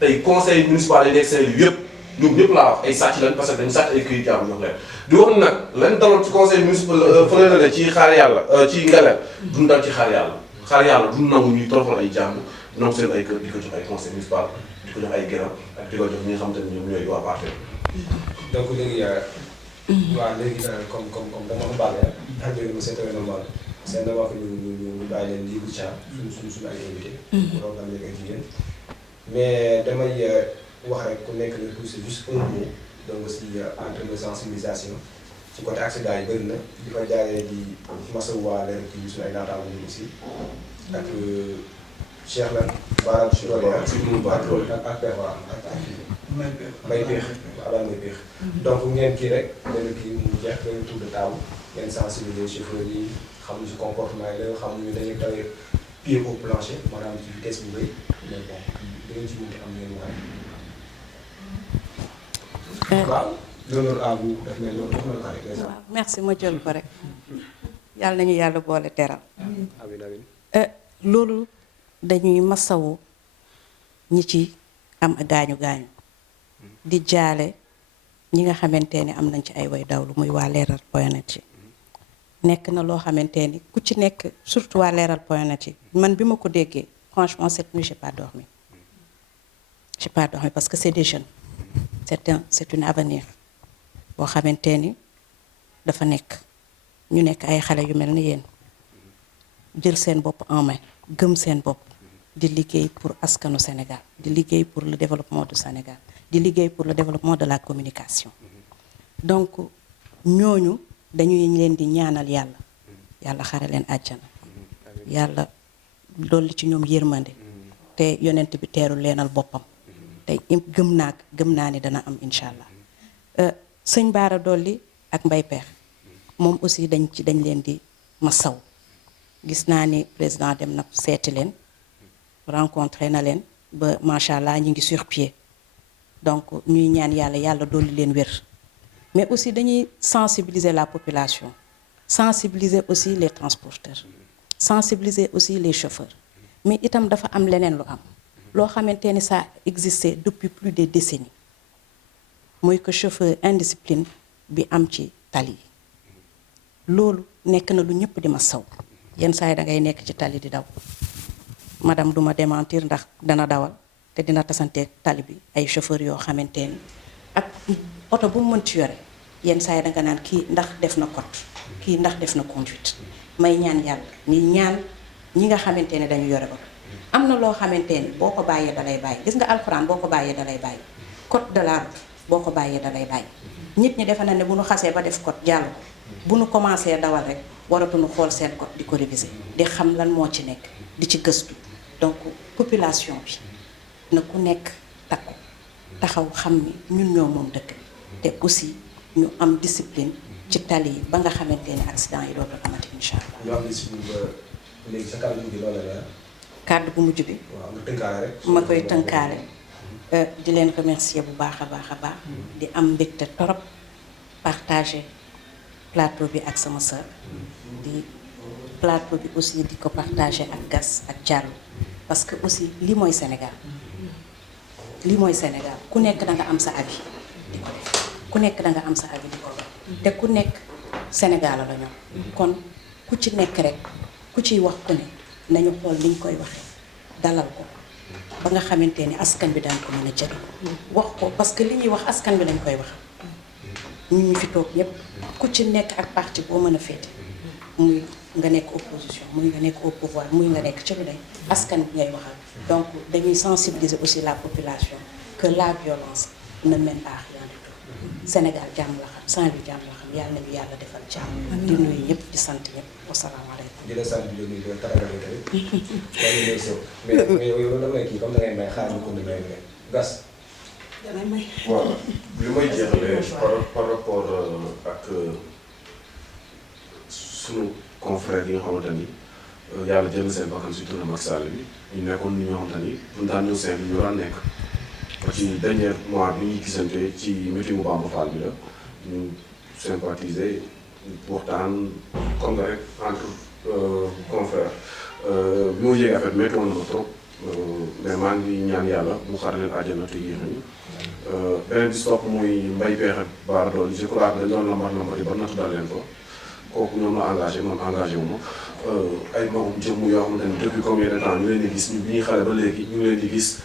tey conseil municipal yi nekk Saint-Louis yëpp ñoom ñëpp laa wax ay sàcc lañ parce que dañu sàcc ay kër jàmbur jox leen di wax nag lañ daloon ci conseil municipal fële na le ci xaar yàlla ci Ngalel duñ dal ci xaar yàlla duñ nangu ñuy toroxal ay jàmbur nangu seen ay kër di ko jox ay conseil municipal di ko jox ay gërëm ak di ko jox ñi nga xam te ne ñoom ñooy waa parti donc léegi waaw léegi comme dama ko bàlle ak léegi c'est très normal c'est normal que ñu bàyyi leen libre chat suñu ay invité pour am léegi ak jigéen mais damay wax rek ku nekk ne c'est juste un mot donc si entre de sensibilisation ci côté accident yi bëri na di fa jaaree di masawuwaale rek ci suñu ay naataango ñu aussi ak Cheikh lan Baara ak may peex ala may peex donc ngeen kii rek benn kii mu jeex benn tour de table ngeen sensibiliser chauffeur yi xam ñu si comportement yi la xam ñu dañuy tawee pied au plancher maanaam ci vitesse bu bëri mais bon dangeen ci mënti am ngeen wax waaw loolu à vous daf mel loolu dafa la ko rek waaw merci ma jël ko rek yàlla nañu yàlla boole teral amiin amiin loolu dañuy masawu ñi ci am gaañu di jaale ñi nga xamante ni am nañ ci ay way dawlu muy waa Leral point net yi nekk na loo xamante ni ku ci nekk surtout waa Leral point net yi man bi ma ko déggee franchement cette nuit j'ai pas dormi parce que c'est des jeunes c'est une avenir boo xamante ni dafa nekk ñu nekk ay xale yu mel ni yéen jël seen bopp en main gëm seen bopp di liggéey pour askanu Sénégal di liggéey pour le développement du Sénégal di liggéey pour le développement de la communication donc ñooñu dañuy leen di ñaanal yàlla yàlla xare leen àjjana yàlla dolli ci ñoom yërmande te yonent bi teeru leenal boppam te gëm naa ni dana am incha allah sëñ Baara Dolli ak Mbay Peex moom aussi dañ leen di masaw gis naa ni président dem na seeti leen rencontré na leen ba macha allah ñu ngi sur pied donc ñuy ñaan yàlla dolli leen wér mais aussi dañuy sensibiliser la population sensibiliser aussi les transporteurs sensibiliser aussi les chauffeurs mais itam dafa am leneen lu am loo xamante ni ça existait depuis plus de décennies mooy que chauffeur indiscipline bi am ci tali yi loolu nekk na lu ñëpp di ma saw yenn saa yi da ngay nekk ci tali di daw madame duma démentir ndax dana dawal te dina tasanteeg tali bi ay chauffeur yoo xamante ni ak oto bu mu mën ci yore yenn saa yi danga naan kii ndax def na code kii ndax def na conduite may ñaan yàlla ñi nga xamante ne dañu yore oto am na loo xamante ni boo ko bàyyee dalay bàyyi gis nga alxuraan boo ko bàyyee dalay bàyyi code de la route boo ko bàyyee dalay bàyyi nit ñi defe na ne bu nu xasee ba def code jàll ko bu nu commencé dawal rek waratuñu xool seen code di ko réviser di xam lan moo ci nekk di ci gëstu donc population bi na ku nekk takku taxaw xam ni ñun ñoo moom dëkk te aussi ñu am discipline ci tali yi ba nga xamante ne accident yi dootul amati incha allah. ñu am discipline ba léegi sa kàddu gi loolu la. kàddu bu mujj bi. waaw nga tënkaale rek. ma koy tënkaale. di leen remercier bu baax a baax. di am mbégte torop partager plateau bi ak sama sœur. di plateau bi aussi di ko partager ak Gas ak Diallo parce que aussi lii mooy Sénégal ku nekk da nga am sa avis di ko def ku nekk da nga am sa avis di ko def te ku nekk Sénégal la ñoom kon ku ci nekk rek ku ciy wax ku ne nañu xool liñ koy waxee dalal ko ba nga xamante ni askan bi daan ko mën a jël wax ko parce que li ñuy wax askan bi lañ koy wax ñun ñu fi toog ñëpp ku ci nekk ak parti boo mën a féete muy nga nekk opposition muy nga nekk au pouvoir muy nga nekk ci lu ne askan bi ngay waxal donc dañuy sensibiliser aussi la population que la violence ne mène à rien du tout Sénégal jàmm la xam Saint-Louis jàmm la xam yàlla nañu yàlla defal jàmm di nuyu ñëpp di sant ñëpp wasalaamaaleykum di la sant di la nuyu di la taragal tamit mais yow loolu da ngay kii comme da ngay may xaar ñu ko ni may Gas. waaw li may jeexalee par rapport ak sunu confrère yi nga xamante ni yàlla jël seen bakkan si tournée Macky Sall bi ñu nekkoon ni ñoo xamante ni buñ daan ñëw seen ñu daan nekk ba ci dernier mois bi ñuy gisante ci meeting bu Bamba Fall bi la ñu sympathiser waxtaan comme nga rek entre confrères bi ma yéeg affaire métti woon na ma trop mais maa ngi ñaan yàlla mu xar leen àjjana te yéex ñu beneen bi stop muy Mbay Peex ak Baara Dolli je crois que dañ doon lambar ba natt daal leen ko kooku ñoom la engagé man engagé wu ma ay magum jëmm yoo xamante ni depuis combien de temps ñu leen di gis ñu bi ñuy xale ba léegi ñu ngi leen di gis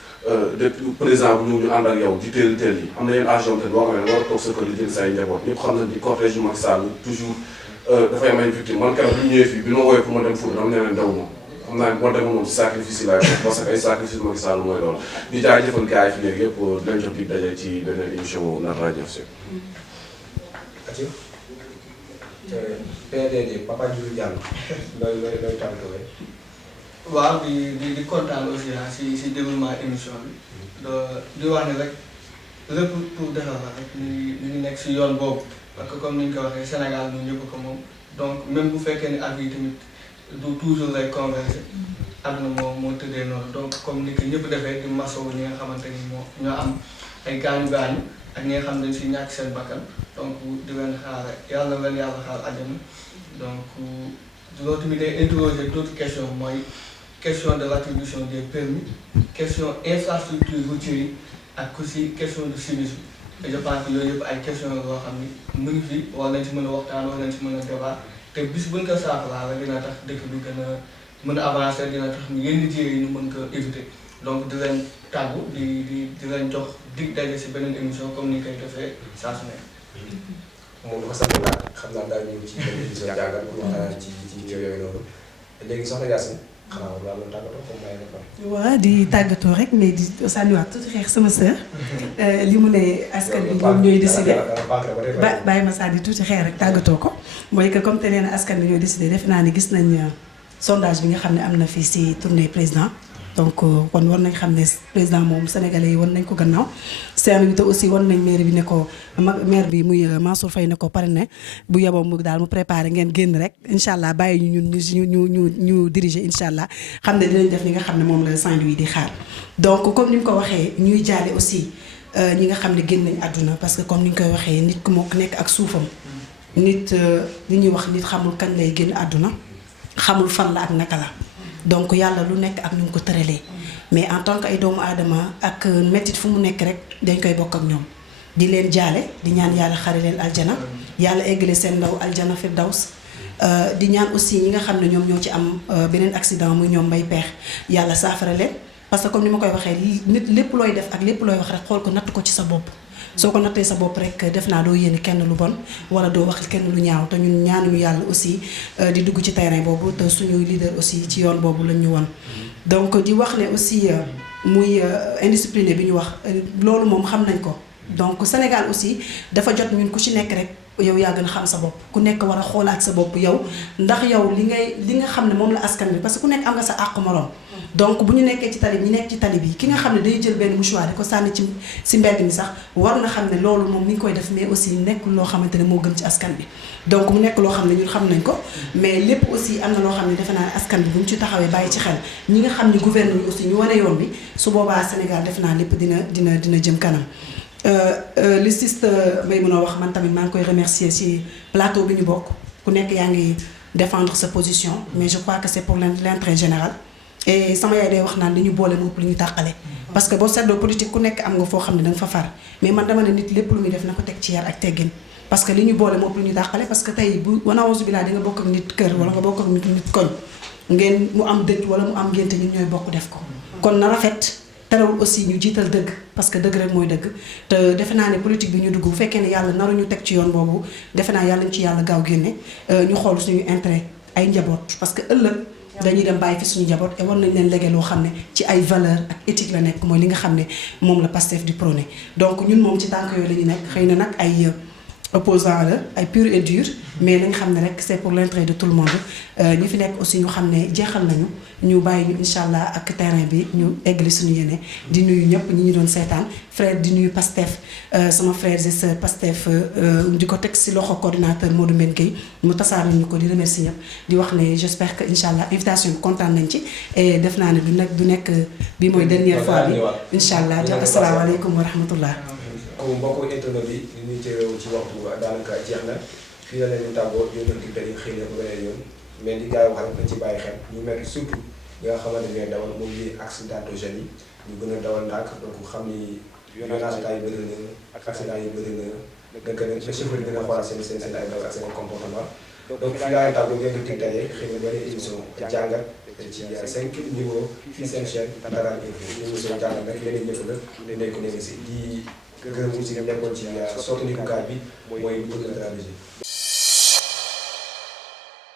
depuis président bu ñu ànd ak yow di teel yi am na yenn âge yoo xamante ni boo xam ne war a toog sa kër di jël say njaboot ñëpp xam nañ ni cortège yu Macky Sall toujours dafay am ay victime man keroog bi ñu ñëwee fii bi ma woowee pour ma dem Fouta dama ne leen daw ma xam naa ne boo demoon moom si sacrifice yi laay def parce que ay sacrifice Macky Sall mooy loolu di jaajëfal gars yi fi léegi yëpp dinañ jox dig daje ci beneen émission Nar Radio si PDD Papa Diouf Diallo looy tàggatoo. waaw di kontaan aussi si déroulement émission bi di wax ne rek lépp pour defar la rek ñu ngi nekk si yoon boobu parce que comme ni ñu ko waxee Sénégal ñun ñëpp ko moom donc même bu fekkee ne avis yi tamit du toujours lay conversé àdduna moo tëddee noonu donc comme ni ko ñëpp defee di masawu ñi nga xamante ni ñoo am ay gaañu ak ñi nga xam ne si ñàkk seen bakkan donc di leen xaar yàlla na leen yàlla xaar àjjana donc loolu tamit day interroger d'autres questions mooy question de l'attribution des permis question infrastructure routière yi ak aussi question de civisme et je pense que yooyu yëpp ay questions yoo xam ni mu ngi fi war nañ si mën a waxtaan war nañ si mën a débat te bis buñ ko saafara la dina tax dëkk bi gën a mën a avancer dina tax yenn jéego yi ñu mën ko éviter donc di leen tàggu di leen jox dig daje si beneen émission comme ni ñu koy defee saa su nekk. moom dafa sant naa xam naa daal ñëw ci benn émission jàngat pour waxtaan ci yooyu noonu léegi soxna Yacine xanaa war naa tàggatoo comme bàyyi nga fa. waa di tàggatoo rek mais di sànniwaat tuuti xeex sama sœur li mu ne askan bi ñoom ñooy décidé bàyyi ma sànni tuuti xeex rek tàggatoo ko mooy que comme te nee na askan bi ñooy décidé defe naa ne gis nañ sondage bi nga xam ne am na fii si tournée président donc kon war nañ xam ne président moom sénégalais yi war nañ ko gannaaw Saint-Louis te aussi war nañ maire bi ne ko maire bi muy Mansour Faye ne ko pare ne bu yeboo mu daal mu préparé ngeen génn rek incha allah bàyyi ñu ñun ñu diriger incha allah xam ne dinañ def li nga xam ne moom la Saint-Louis di xaar donc comme ni mu ko waxee ñuy jaale aussi ñi nga xam ne génn nañ àdduna parce que comme ni ñu koy waxee nit ku moo nekk ak suufam nit li ñuy wax nit xamul kañ lay génn àdduna xamul fan la ak naka la donc yàlla lu nekk ak ñu ngi ko tëralee mais en tant que ay doomu aadama ak métit fu mu nekk rek dañ koy bokk ak ñoom di leen jaale di ñaan yàlla xare leen aljana yàlla eggale seen ndaw aljana firdaws di ñaan aussi ñi nga xam ne ñoom ñoo ci am beneen accident muy ñoom mbay peex yàlla saafara leen parce que comme ni ma koy waxee nit lépp looy def ak lépp looy wax rek xool ko natt ko ci sa bopp soo ko nattee sa bopp rek def naa doo yéene kenn lu bon wala doo wax kenn lu ñaaw te ñun ñaanuñu yàlla aussi di dugg ci terrain boobu te suñuy leader aussi ci yoon boobu lañ ñu won donc di wax ne aussi muy indiscipliné bi ñu wax loolu moom xam nañ ko donc Sénégal aussi dafa jot ñun ku ci nekk rek yow yaa gën a xam sa bopp ku nekk war a xoolaat sa bopp yow ndax yow li nga xam ne moom la askan bi parce que ku nekk am nga sa àq moroom donc bu ñu nekkee ci tali bi ñu nekk ci tali bi ki nga xam ne day jël benn mouchoir di ko sànni ci mbedd mi sax war na xam ne loolu moom mi ngi koy def mais aussi nekk loo xamante ne moo gën ci askan bi donc mu nekk loo xam ne ñun xam nañ ko mais lépp aussi am na loo xam ne defe naa ne askan bi bu ñu ci taxawee bàyyi ci xel ñi nga xam ne gouvernement aussi ñu wane yoon bi su boobaa Sénégal defe naa lépp dina jëm kanam li siste may mën a wax man tamit maa ngi koy remercier ci plateau bi ñu bokk ku nekk yaa ngi défendre sa position mais je crois que c'est pour l'intérêt général et sama yaay day wax naan li ñu boole mu ëpp lu ñu tàqale parce que boo seetloo politique ku nekk am nga foo xam ne danga fa far mais man dama ne nit lépp lu muy def na ko teg ci yar ak teggin parce que li ñu boole mu ëpp lu ñu tàqale parce que tey bu wanawusu bi laa di nga bokk ak nit kër wala nga bokk ak nit koñ ngeen mu am dëj wala mu am ngénte ñun ñooy bokk def ko kon na rafet terewul aussi ñu jiital dëgg parce que dëgg rek mooy dëgg te defe naa ne politique bi ñu dugg bu fekkee ne yàlla naruñu teg ci yoon boobu defe naa yàlla ñu ci yàlla gaaw génne ñu xool suñu intérêt ay njaboot parce que ëllëg dañuy dem bàyyi fi suñu njaboot et war nañ leen légué loo xam ne ci ay valeur ak éthique la nekk mooy li nga xam ne moom la Pastef di prôné donc ñun moom ci tànk yooyu la ñu nekk xëy na nag ay opposant la ay pur et dur mais nañ xam ne rek c'est pour l'intérêt de tout le monde ñi fi nekk aussi ñu xam ne jeexal nañu ñu bàyyi ñu incha allah ak terrain bi ñu eggali suñu yéene di nuyu ñëpp ñi ñu doon seetaan frère di nuyu Pastef sama frère et sœur Pastef di ko teg si loxo coordinateur Modou Mbène Gueye mu tasaare ñu ko di remercier ñëpp di wax ne j'espère que incha allah invitation bi kontaan nañ ci et def naa ne du nekk bi mooy dernière fois bi incha allah jox asalaamaaleykum wa rahmatullah. mbokku internet bi li ñuy teew ci waxtu daanaka jeex na fii la leen tàggoo yónnal dig dañuy xëy na bu beneen yoon mais li gars yi wax rek nañ ci bàyyi xel ñu mel surtout ñi nga xamante ne ñooy dawal moom li accidentogène yi ñu gën a dawal ndànk donc xam ni violence yi bëri na accident yi bëri na donc na chauffeur yi gën a xoolaat seen ay daw ak seen comportement donc fii laa leen tàggoo ngeen di dig daje xëy na beneen émission jàngat ci 5 niveau fii seen chaîne Dakar Info émission jàngat rek leneen ñëpp la nekk si di gërëm aussi nekkoon ci sottandikukaay bi mooy bëgg na